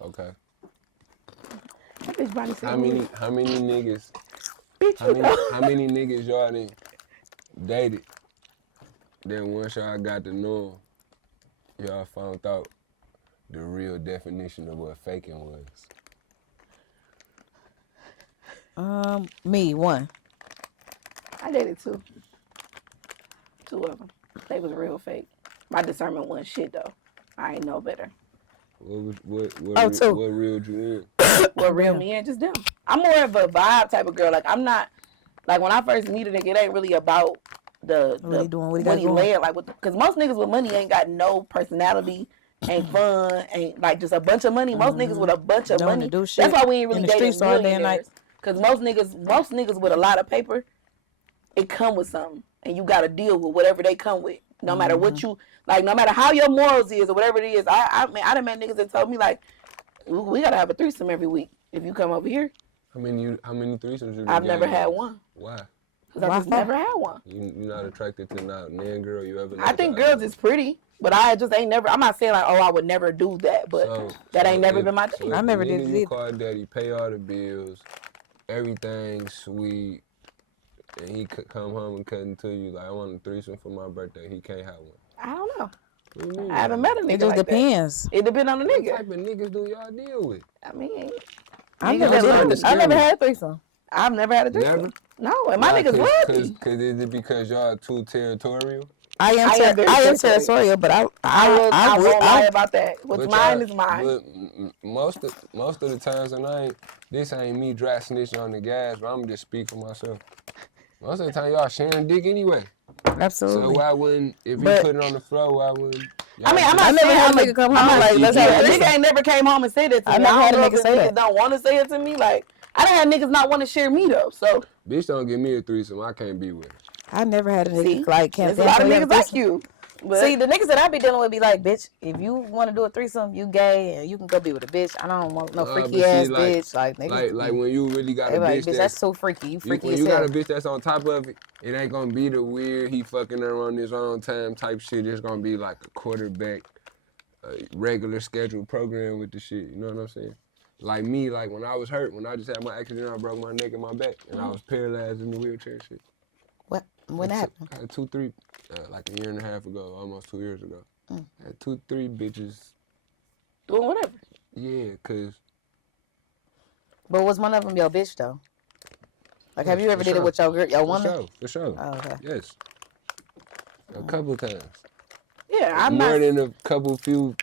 Okay. That bitch Bonnie said, How many niggas? bitch, How many niggas y'all done dated? Then once y'all got to know 'em, y'all found out the real definition of what faking was. Me, one. I dated two. Two of them. They was real fake. My discernment wasn't shit though. I ain't know better. What two. what reeled you in? What real me and just them. I'm more of a vibe type of girl. Like I'm not like when I first meet a nigga, it ain't really about the What he doing? What he got money going? laying. Like because most niggas with money ain't got no personality, ain't fun, ain't like just a bunch of money. Most niggas with a bunch of Don't wanna money. do shit That's why we ain't really in the dating streets all day and night. millionaires. Because most niggas with a lot of paper, it come with something, and you got to deal with whatever they come with. No matter what you like, no matter how your morals is or whatever it is. I done met niggas that told me like, we gotta have a threesome every week if you come over here. How many threesomes you? I've never had one. Why? Cause I just never had one. You not attracted to not nan girl you ever? I think girls is pretty, but I just ain't never. I'm not saying like, oh, I would never do that, but that ain't never been my thing. So I never if the did nigga it you either. call daddy, pay all the bills, everything sweet, and he could come home and cut into you like, I want a threesome for my birthday. He can't have one. I don't know. What do you mean? I haven't met a nigga It just like that. depends. It depends on the What nigga. type of niggas do y'all deal with? I mean, I've niggas never, that love me. I've never had a threesome. I've never had a threesome. Never? No, and my niggas love me. Cause is it because y'all too territorial? I am very territorial. territorial, but I I would- won't lie about that. What's But mine y'all- is mine. But most of the times, and this ain't me dry snitching on the gas, but I'm just speak for myself. Most of the time, y'all sharing dick anyway. Absolutely. So why wouldn't, if you But- put it on the floor, why wouldn't? I mean, I'm I not never saying had I'm a nigga come home like, let's have a a threesome. nigga ain't never came home and said that to I me. never I had don't a know nigga if say niggas that. don't want to say it to me. Like, I done had niggas not want to share me though. So Bitch, don't give me a threesome. I can't be with her. I never had a nigga see, like there's a lot of niggas like you. But See, the niggas that I be dealing with be like, bitch, if you want to do a threesome, you gay and you can go be with a bitch. I don't want no freaky But see, ass like- bitch. Like niggas, Like when you really got they a like, bitch bitch, that's too freaky. You freaky when as you hell. got a bitch that's on top of it, it ain't gonna be the weird he fucking her on his own time type shit. It's gonna be like a quarterback, regular scheduled program with the shit. You know what I'm saying? Like me, like when I was hurt, when I just had my accident, I broke my neck and my back, and I was paralyzed in the wheelchair and shit. What? When that happened? I had 2, 3, like a year and a half ago, almost 2 years ago. I had 2, 3 bitches. doing whatever. Yeah, cause But was one of them your bitch though? Like, have you for ever did it sure. with your woman? For sure. Oh, okay. Yes. A couple times. Yeah, I'm More not. than a couple few.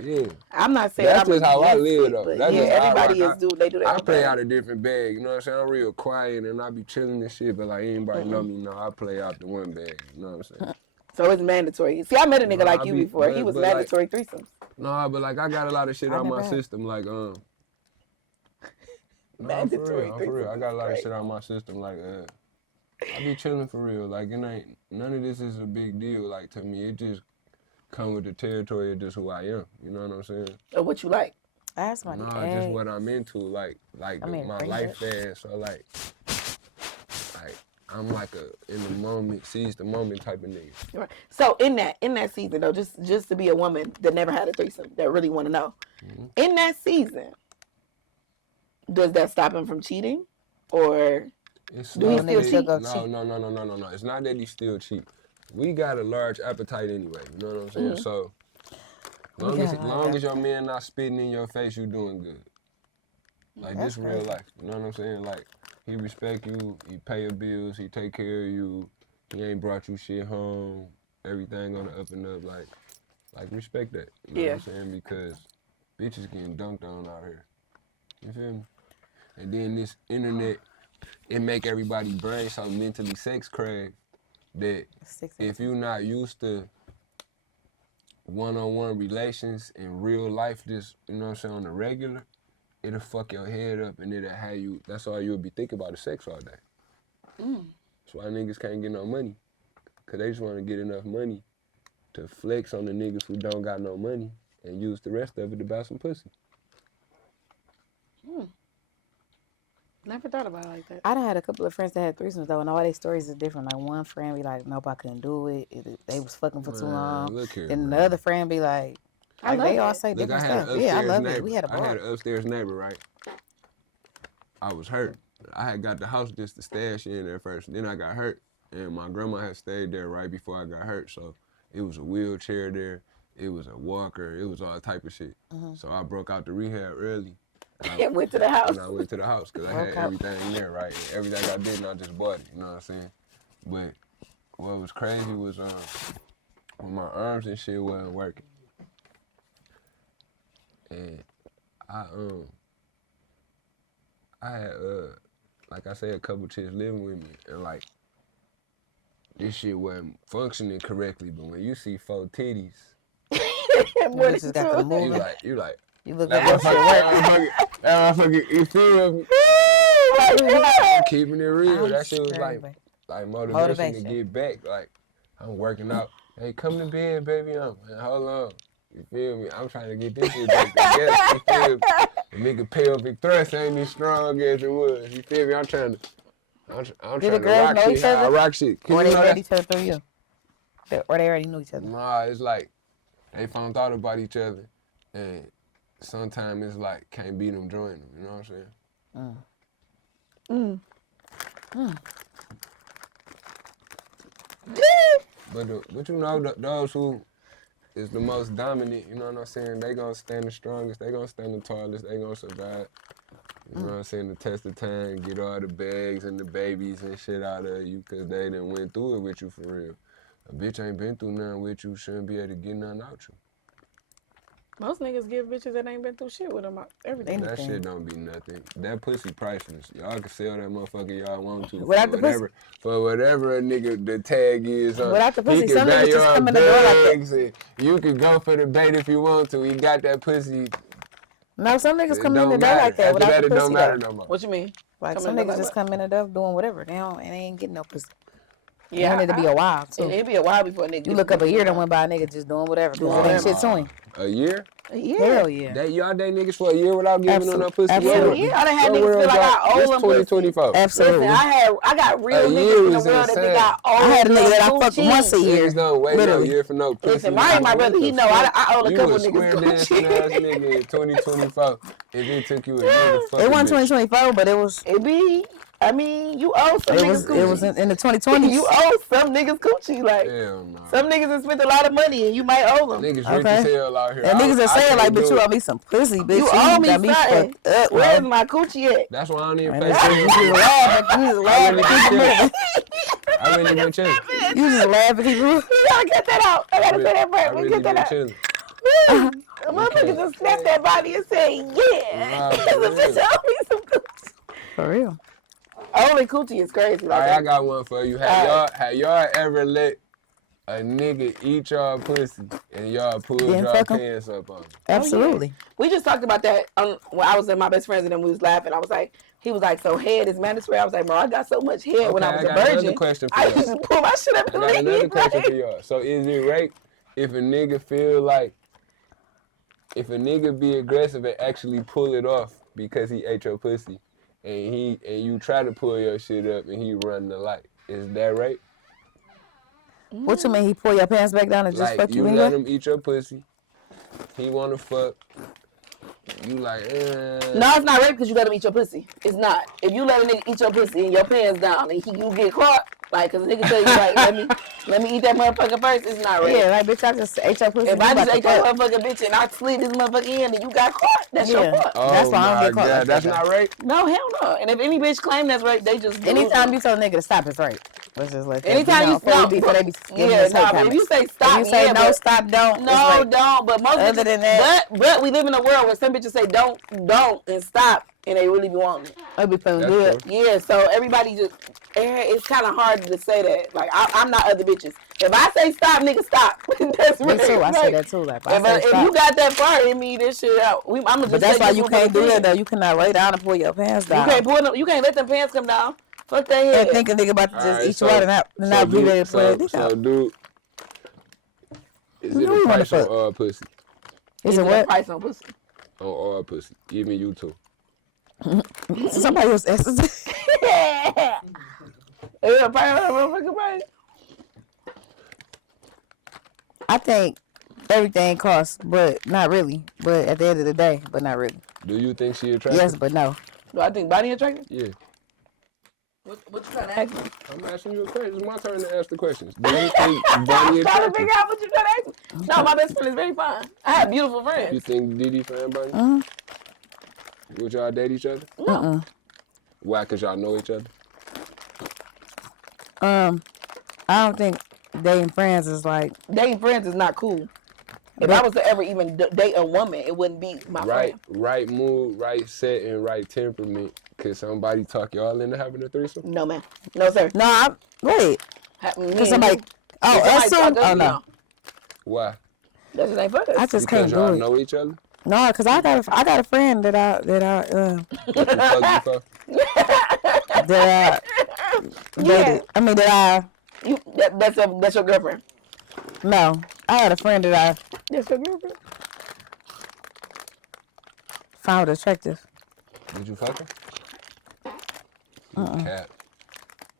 Yeah. I'm not saying That's I'm just how I against live it, though. but That's yeah, just how I everybody rock. they do their I own play thing. out a different bag, you know what I'm saying? I'm real quiet and I be chilling and shit, but like anybody know me, I play out the one bag, you know what I'm saying? So it's mandatory. See, I met a nigga Nah, like I you be- before. He but- was but, like- mandatory threesomes. No, but like I got a lot of shit I out my never had. system, like No, Mandatory for real. threesomes I got a lot of is shit out my system, like I be chilling for real. Like it ain't none of this is a big deal. Like to me, it just come with the territory of just who I am. You know what I'm saying? Or what you like. I asked my Nah, just what I'm into, like I mean, my bring life fast. So like I'm like a in the moment, seize the moment type of nigga. Right. So in that season though, just to be a woman that never had a threesome, that really want to know, in that season, does that stop him from cheating, or It's do he not still that- cheat? No. It's not that he still cheat. We got a large appetite anyway. You know what I'm saying? So long as your man not spitting in your face, you doing good. Like That's this real crazy. life. You know what I'm saying? Like he respect you, he pay your bills, he take care of you, he ain't brought you shit home, everything on the up and up. Like respect that. You know what I'm saying? Because bitches getting dunked on out here. You feel me? And then this internet, it make everybody brain so mentally sex craved that if you not used to one-on-one relations in real life, just, you know what I'm saying, on the regular, it'll fuck your head up and it'll have you, that's all you'll be thinking about is sex all day. That's why niggas can't get no money. Cause they just wanna get enough money to flex on the niggas who don't got no money and use the rest of it to buy some pussy. Never thought about it like that. I done had a couple of friends that had threesomes though, and all their stories is different. Like one friend be like, nope, I couldn't do it. They was fucking for too long. Look here, Then man. the other friend be like they all say Look, different I had stuff. an Yeah, I upstairs love neighbor. it. We had a I had ball. an upstairs neighbor, right? I was hurt. I had got the house just to stash in there first. Then I got hurt, and my grandma had stayed there right before I got hurt. So it was a wheelchair there. It was a walker. It was all type of shit. So I broke out the rehab early. And went to the house. And I went to the house because I had everything there, right? And everything I did, I just bought it. You know what I'm saying? But what was crazy was when my arms and shit wasn't working. And I had like I said, a couple chicks living with me, and like this shit wasn't functioning correctly. But when you see 4 titties, What Bitches got the move. you like You look that like that motherfucker, you feel me? Keeping it real. I'm That shit was screaming. like motivation to get back. Like I'm working out. Hey, come to bed, baby. Hold on. You feel me? I'm trying to get this shit back together. You feel me? The nigga pelvic thrust ain't as strong as it was. You feel me? I'm trying to girls rock know shit. each other? I rock shit. Or they met each other through you. Or they already knew each other. Nah, it's like they found out about each other, and sometimes it's like can't beat them, join them. You know what I'm saying? But you know, those who is the most dominant, you know what I'm saying? They gonna stand the strongest, they gonna stand the tallest, they gonna survive. You know what I'm saying? The test of time, get all the bags and the babies and shit out of you because they done went through it with you for real. A bitch ain't been through nothing with you, shouldn't be able to get nothing out you. Most niggas give bitches that ain't been through shit with them everything. That shit don't be nothing. That pussy priceless. Y'all can sell that motherfucker y'all want to. Without the pussy. For whatever a nigga the tag is on. Without the pussy, He can some buy niggas just your come in the door like that. bags and you can go for the bait if you want to. He got that pussy. No, some niggas It come in the don't door like matter. that After without that, the it don't pussy. matter Though. no more. What you mean? Like Come some in the door niggas like just what? come in the door doing whatever. They ain't getting no pussy. Yeah, And it'll be a while too. It'll be a while before a nigga. You look up a year, done went by a nigga just doing whatever because it ain't shit to him. A year? Yeah. Hell yeah. Y'all date niggas for a year without giving them no pussy? Absolutely. Yeah, I done had niggas feel like I owe This them 2024. Absolutely. Listen, I got real A year niggas in the is world that insane. think I owe I had a nigga that I them fucked coochie. once a year. Niggas don't wait no Literally. year for no pussy. Listen, my brother, he know I owe a couple You a niggas square dancing coochie. ass nigga in 2024 if it took you a year to fuck It a wasn't bitch. 2024, but it was. It be, I mean, you owe some niggas coochie. It was in the 2020s. You owe some niggas coochie. Like, Hell no. some niggas have spent a lot of money and you might owe them. Niggas rich as hell out here. And niggas that say it like, can't bitch, do you it. owe me some pussy, bitch. You owe me got me something. fucked up, Where's bro. my coochie at? That's why I don't even And pay that's attention. you just laugh and you just laugh and keep it moving. I really been chilling. You just laugh and keep it moving. You gotta get that out. I gotta say that I part. We really get that been out. chilling. The motherfucker just snap that body and say, yeah. Nah, The for real. bitch owe me some coochie. For real. Only coochie is crazy. All Like right, that. I got one for you. Have y'all ever let a nigga eat y'all pussy and y'all pulled Didn't y'all fuck 'em? pants up on him? Absolutely. We just talked about that when I was at my best friends and then we was laughing. I was like, he was like, so head is mandatory. I was like, bro, I got so much head when I was a got another virgin. question for I y'all. used to pull my shit up I and got leave. another question for Like, y'all. So is it rape if a nigga feel like, if a nigga be aggressive and actually pull it off because he ate your pussy and you try to pull your shit up and he run the light? Is that rape? What you mean? He pull your pants back down and just Like fuck you you anyway? let him eat your pussy, he wanna fuck, you like, no, it's not rape because you let him eat your pussy. It's not. If you let a nigga eat your pussy and your pants down and you get caught, like, cause a nigga tell you like, let me eat that motherfucker first, it's not rape. Yeah, like, bitch, I just ate your pussy. If I just ate your that motherfucker bitch and I slid this motherfucker in and you got caught, that's your fault. oh That's why I don't my get caught God, like that's that, not rape? No, hell no. And if any bitch claim that's rape, they just Anytime you tell a nigga to stop, it's right. Let's just let that Anytime be known you before stop, they be giving yeah, us hate nah, but if you comments. say stop, If you say yeah, no, but, stop, don't. no, it's rape. don't. But most Other bitches, than that, but we live in a world where some bitches say don't, and stop, and they really be wanting it. it'll be feeling That's good. true. Yeah, so everybody just, it's kind of hard to say that. Like, I'm not other bitches. If I say stop, nigga, stop. That's Me right. too. I say Like, that too. Like, if you got that far in me, this shit out. I'ma just but that's say why this you one can't for the do that team. though. You cannot lay down and pull your pants You down. can't pull them. You can't let them pants come down. Fuck that head. And think a nigga about to just Alright, eat you out and not be ready to pull that dick so out. dude, is You it know a you wanna price on fuck. all pussy? Is it a what? price on pussy? On all pussy, even you too. Somebody else asked us. Is it a price on a motherfucking price? I think everything costs, but not really. But at the end of the day, but not really. Do you think she attractive? Yes, but no. Do I think Bonnie attractive? Yeah. What you trying to ask me? I'm asking you a question. It's my turn to ask the questions. Do you think I'm Bonnie trying to attractive? figure out what you trying to ask me. No, my best friend is very fine. I have beautiful You friends. think Diddy fan Bonnie? Mm-hmm. Would y'all date each other? Mm-mm. Why? Cause y'all know each other? I don't think dating friends is like. Dating friends is not cool. If I was to ever even date a woman, it wouldn't be my friend. Right mood, right set, and right temperament. Could somebody talk y'all into having a threesome? No, man. No, sir. No, wait. Cause somebody. Oh, us two? Oh no. Why? That just ain't for us. I just Because can't do y'all it. know each other? No, cause I got a friend that I You fucked before? dated. I mean that That's your girlfriend. no. I had a friend that I That's your girlfriend. found attractive. Did you fuck her? You cap.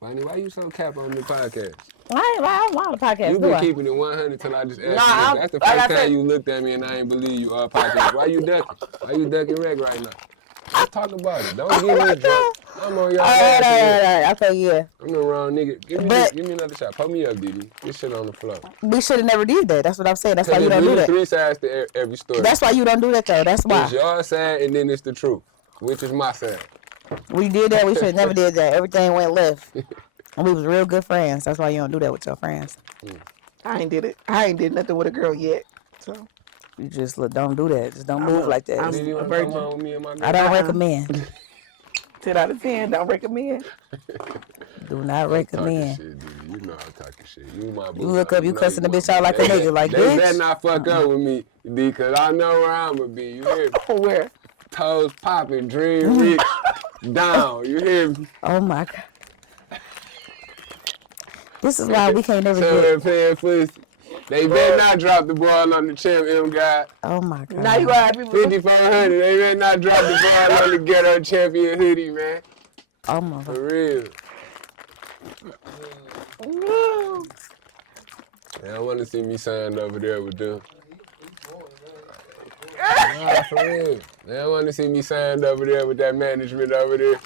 Bonnie, why you so cap on the podcast? I don't want a podcast. You do been I? keeping it 100 till I just asked Nah, you. That's the like first I time said- you looked at me and I ain't believe you podcast. Why you ducking? Why you ducking Reg right now? Let's talk about it. Don't get me drunk. I'm on y'all ass again. All right. Okay, yeah. I'm the wrong nigga. Give me another shot. Put me up, Diddy. This shit on the floor. We should have never did that. That's what I'm saying. That's why Cause you there's don't do really that. 3 sides to every story. That's why you don't do that though. That's why. It's your side and then it's the truth, which is my side. We did that. We should have never did that. Everything went left. And we was real good friends. That's why you don't do that with your friends. I ain't did it. I ain't did nothing with a girl yet. So You just don't do that. Just don't move like that. I'm Did you a want to come virgin. home with me and my girl? I don't recommend. 10 out of 10. Don't recommend. Do not I'm recommend. talking shit, dude. You know I'm talking shit. You my boo. You look up, you know cussing the my bitch out boo. like a nigga, like, They bitch. better not fuck up with me, D, because I know where I'm going to be. You hear me? Where? Toes popping, dream rich, down. You hear me? Oh my God. This is why we can't never Somewhere get. playing pussy. They better not drop the ball on the champ M guy. Oh my God. Now you gonna have people. 5,400. They better not drop the ball on the ghetto champion hoodie, man. Oh my For God. real. No. They don't want to see me signed over there with them. Nah, for real. They don't want to see me signed over there with that management over there.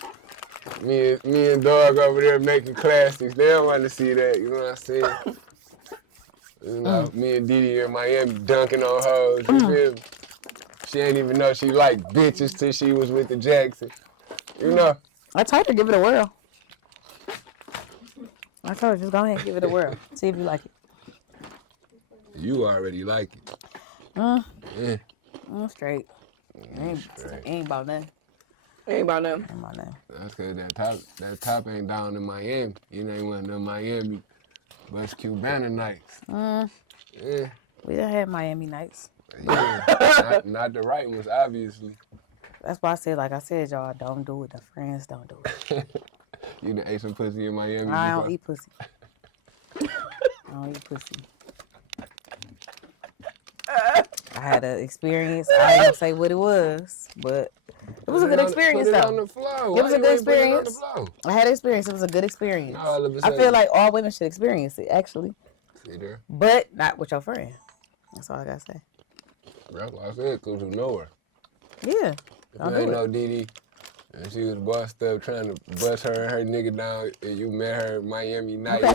Me and Dog over there making classics. They don't want to see that. You know what I'm saying? You know, me and Didi in Miami dunking on hoes. You feel me? She ain't even know she liked bitches till she was with the Jackson. You know? I told her give it a whirl. I told her just go ahead and give it a whirl. See if you like it. You already like it. Mm. Yeah. Straight. Ain't about nothing. Ain't about nothing. Ain't about nothing. That's because that top ain't down in Miami. It ain't one of them Miami West Cubana nights. Yeah. We done had Miami nights. Yeah. not the right ones, obviously. That's why I said, like I said, y'all don't do it. The friends don't do it. You done ate some pussy in Miami I before? don't eat pussy. I don't eat pussy. I had an experience. I ain't gonna say what it was, but it was a good experience Put it though. on the floor. It was Why a you good ain't put it on the experience. floor? I had an experience. It was a good experience. Now all of a I sudden- feel like all women should experience it, actually, See there? but not with your friend. That's all I gotta say. That's what I said, because you know her. Yeah, If don't you do ain't it. know Didi, and she was bossed up trying to bust her and her nigga down, and you met her Miami night. Okay.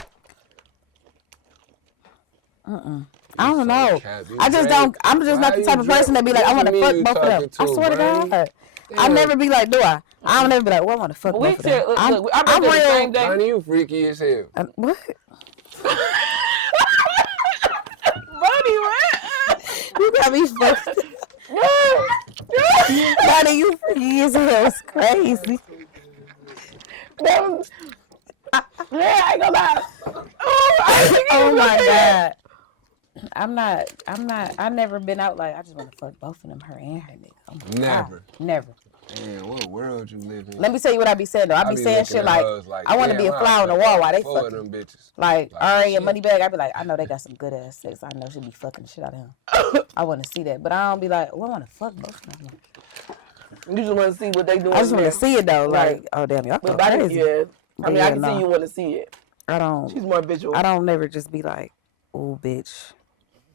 I don't know. I just don't. I'm just not the type of person that be like, I want to fuck both of them. I swear to God, I never be like, do I? I don't never be like, well, I want to fuck both of them. Look, I'm real. The same day. Bonnie, you freaky as hell. What? Buddy, what? You got me fucked. Buddy, you freaky as hell. It's crazy. Yeah, I ain't gonna lie. Oh my God. I never been out like, I just want to fuck both of them, her and her nigga. Oh my Never. God. Never. Man, what world you live in? Let me tell you what I be saying though. I be saying looking shit at like, hoes I want to be a fly on the wall while they fuck fucking. them bitches. Like, Like, Ari shit. and Moneybag, I be like, I know they got some good ass sex. I know she be fucking the shit out of him. I want to see that, but I don't be like, well, I want to fuck both of them. You just want to see what they doing. I just want to see it though. Like, Right. oh damn, y'all But go Bonnie, crazy. yeah. I mean, Yeah, I can nah. see you want to see it. I don't. She's more visual. I don't never just be like, oh bitch,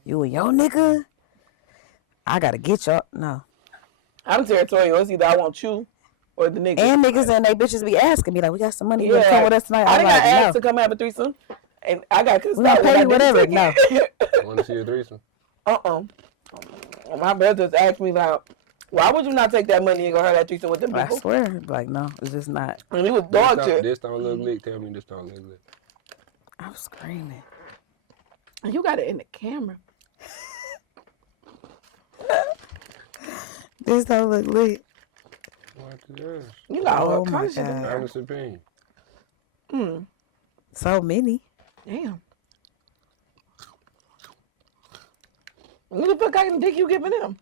you and your nigga. I gotta get y'all. No. I'm territorial. It's either I want you or the nigga. And niggas and they bitches be asking me like, we got some money. You wanna come with us tonight? I I'm got like, asked no. to come have a threesome, and I got cussed We gonna out when pay I you didn't whatever. take it. Want to see a threesome? My brothers asked me like, why would you not take that money and go have that threesome with them I people? swear, like no, it's just not. And it was dog shit. This don't look lit. Tell me this don't look lit. I'm screaming. You got it in the camera. This don't look lit. What the You got Oh all my kinds of shit in God. there. Honest opinion. So many. Damn. What the fuck kind of dick you giving them?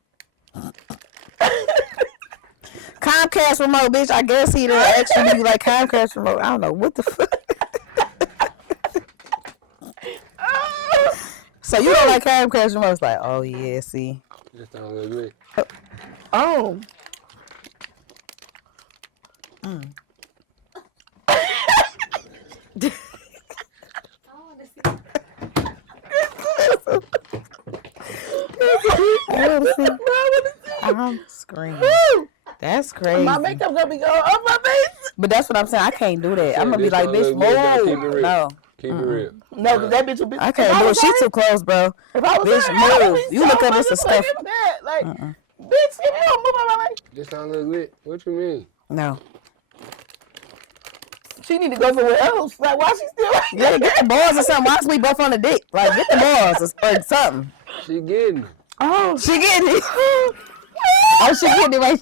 Comcast remote, bitch. I guess he done actually be like Comcast remote. I don't know what the fuck. So you don't like Comcast remote? It's like, oh yeah, see. This don't look lit. Oh. I wanna see. I'm screaming. That's crazy. My makeup gonna be going up my face. But that's what I'm saying. I can't do that. I'm gonna be This like, don't bitch, look lit, though. Keep it move. real. No, Keep it real. No, because that bitch will be. I can't do it. She too close, bro. If I was Bitch, her, I would move. be You so look up this motherfucking stuff. mad. Like, bitch, if you don't move out my way. This don't look lit. What you mean? No. She need to go somewhere else. Like, why she still like Yeah, get the balls or something. Why is we both on the dick? Like, get the balls or something. She getting it. Oh, She getting it. Oh, she getting it right.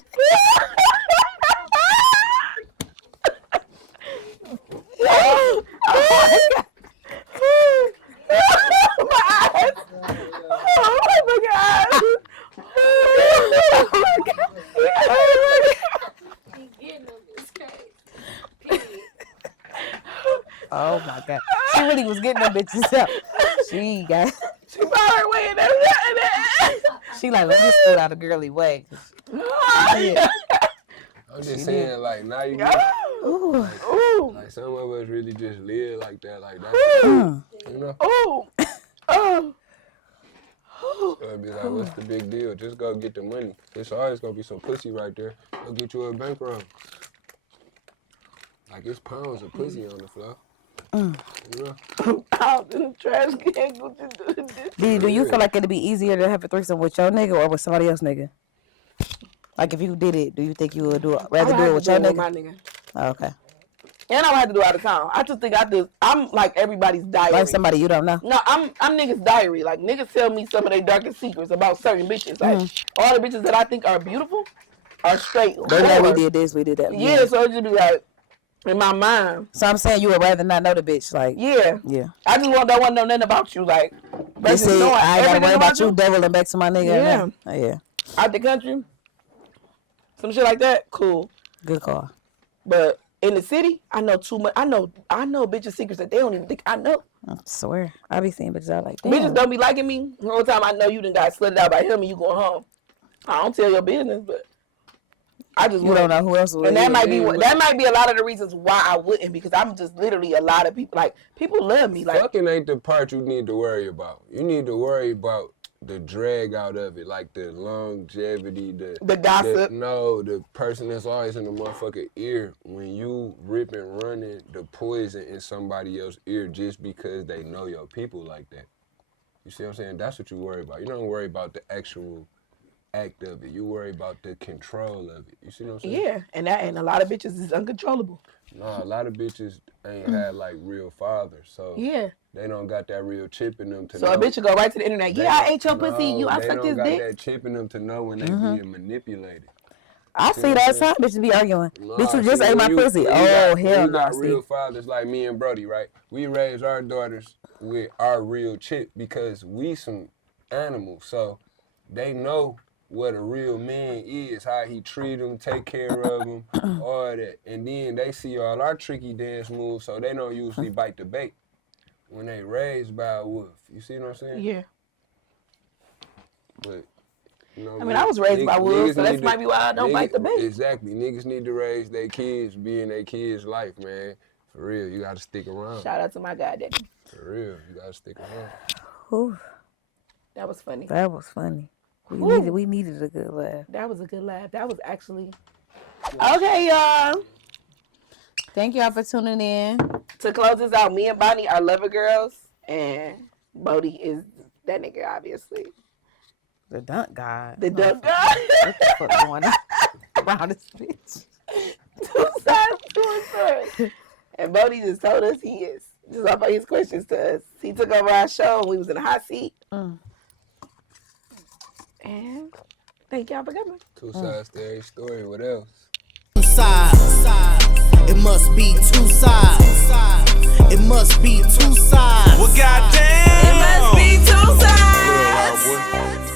oh my God. My eyes. Oh my God. Oh my God. Oh my God. He getting them this crazy. Period. Oh my God. She really was getting them bitches up. She got. She found her way in there. She like, let me scoot out a girly way. I'm just saying, like, now you got, Ooh. Ooh. like, some of us really just live like that, Mm. you know? Ooh. Oh. So it'd be like, what's the big deal? Just go get the money. There's always gonna be some pussy right there. Go get you a bankroll. Like, it's pounds of pussy on the floor. You know? Out in the trash can. Do you feel like it'd be easier to have a threesome with your nigga or with somebody else nigga? Like if you did it, do you think you would rather do it with your nigga? My nigga. Oh, okay. And I don't have to do it out of town. I just think I'm like everybody's diary. Like somebody you don't know. No, I'm niggas' diary. Like niggas tell me some of their darkest secrets about certain bitches. Like all the bitches that I think are beautiful are straight. They like we did this, we did that. Yeah, so it just be like in my mind. So I'm saying you would rather not know the bitch, like Yeah. I just don't want to know nothing about you, like. They say knowing I ain't gotta everything worry about you doubling back to my nigga. Yeah. Oh, yeah. Out the country, some shit like that, cool. Good call. But in the city, I know too much. I know bitches' secrets that they don't even think I know. I swear, I be seeing bitches out like damn. Bitches don't be liking me. The whole time I know you done got slutted out by him and you going home. I don't tell your business, but I just You don't know who else would. and that might be a lot of the reasons why I wouldn't, because I'm just literally a lot of people. Like people love me. Like Fucking ain't the part you need to worry about. You need to worry about the drag out of it, like the longevity, the gossip. The person that's always in the motherfucking ear when you rip and running the poison in somebody else's ear just because they know your people like that. You see what I'm saying? That's what you worry about. You don't worry about the actual act of it. You worry about the control of it. You see what I'm saying? Yeah, and a lot of bitches is uncontrollable. No, a lot of bitches ain't had like real fathers, so Yeah. they don't got that real chip in them to So know. a bitch will go right to the internet. They Yeah, I don't- ate your pussy. I sucked his They don't dick. got that chip in them to know when they being manipulated. I see that time bitches be arguing. Nah, Bitch, you just see, ate my when pussy. when Oh, hell hell You got no. real fathers like me and Brody, right? We raise our daughters with our real chip because we some animals. So they know what a real man is, how he treat them, take care of them, all that. And then they see all our tricky dance moves, so they don't usually bite the bait when they raised by a wolf. You see what I'm saying? Yeah. But, you know, I mean, I was raised by wolves, so niggas that need might be why I don't bite the bait. Exactly. Niggas need to raise their kids, be in their kids' life, man. For real, you gotta stick around. Shout out to my goddaddy. For real, you gotta stick around. Whew, That was funny. that was funny. We needed a good laugh. That was a good laugh. That was actually. Okay, y'all. Thank y'all for tuning in. To close this out, me and Bonnie are lover girls, and Boldy is that nigga, obviously. The dunk god. The duck guy. What the fuck going on around this bitch? 2 sides to a story. And Boldy just told us he is. Just off of his questions to us. He took over our show and we was in the hot seat. And thank y'all for coming. 2 sides to every story. What else? 2 sides. It must be 2 sides. It must be 2 sides. Well, goddamn. It must be 2 sides.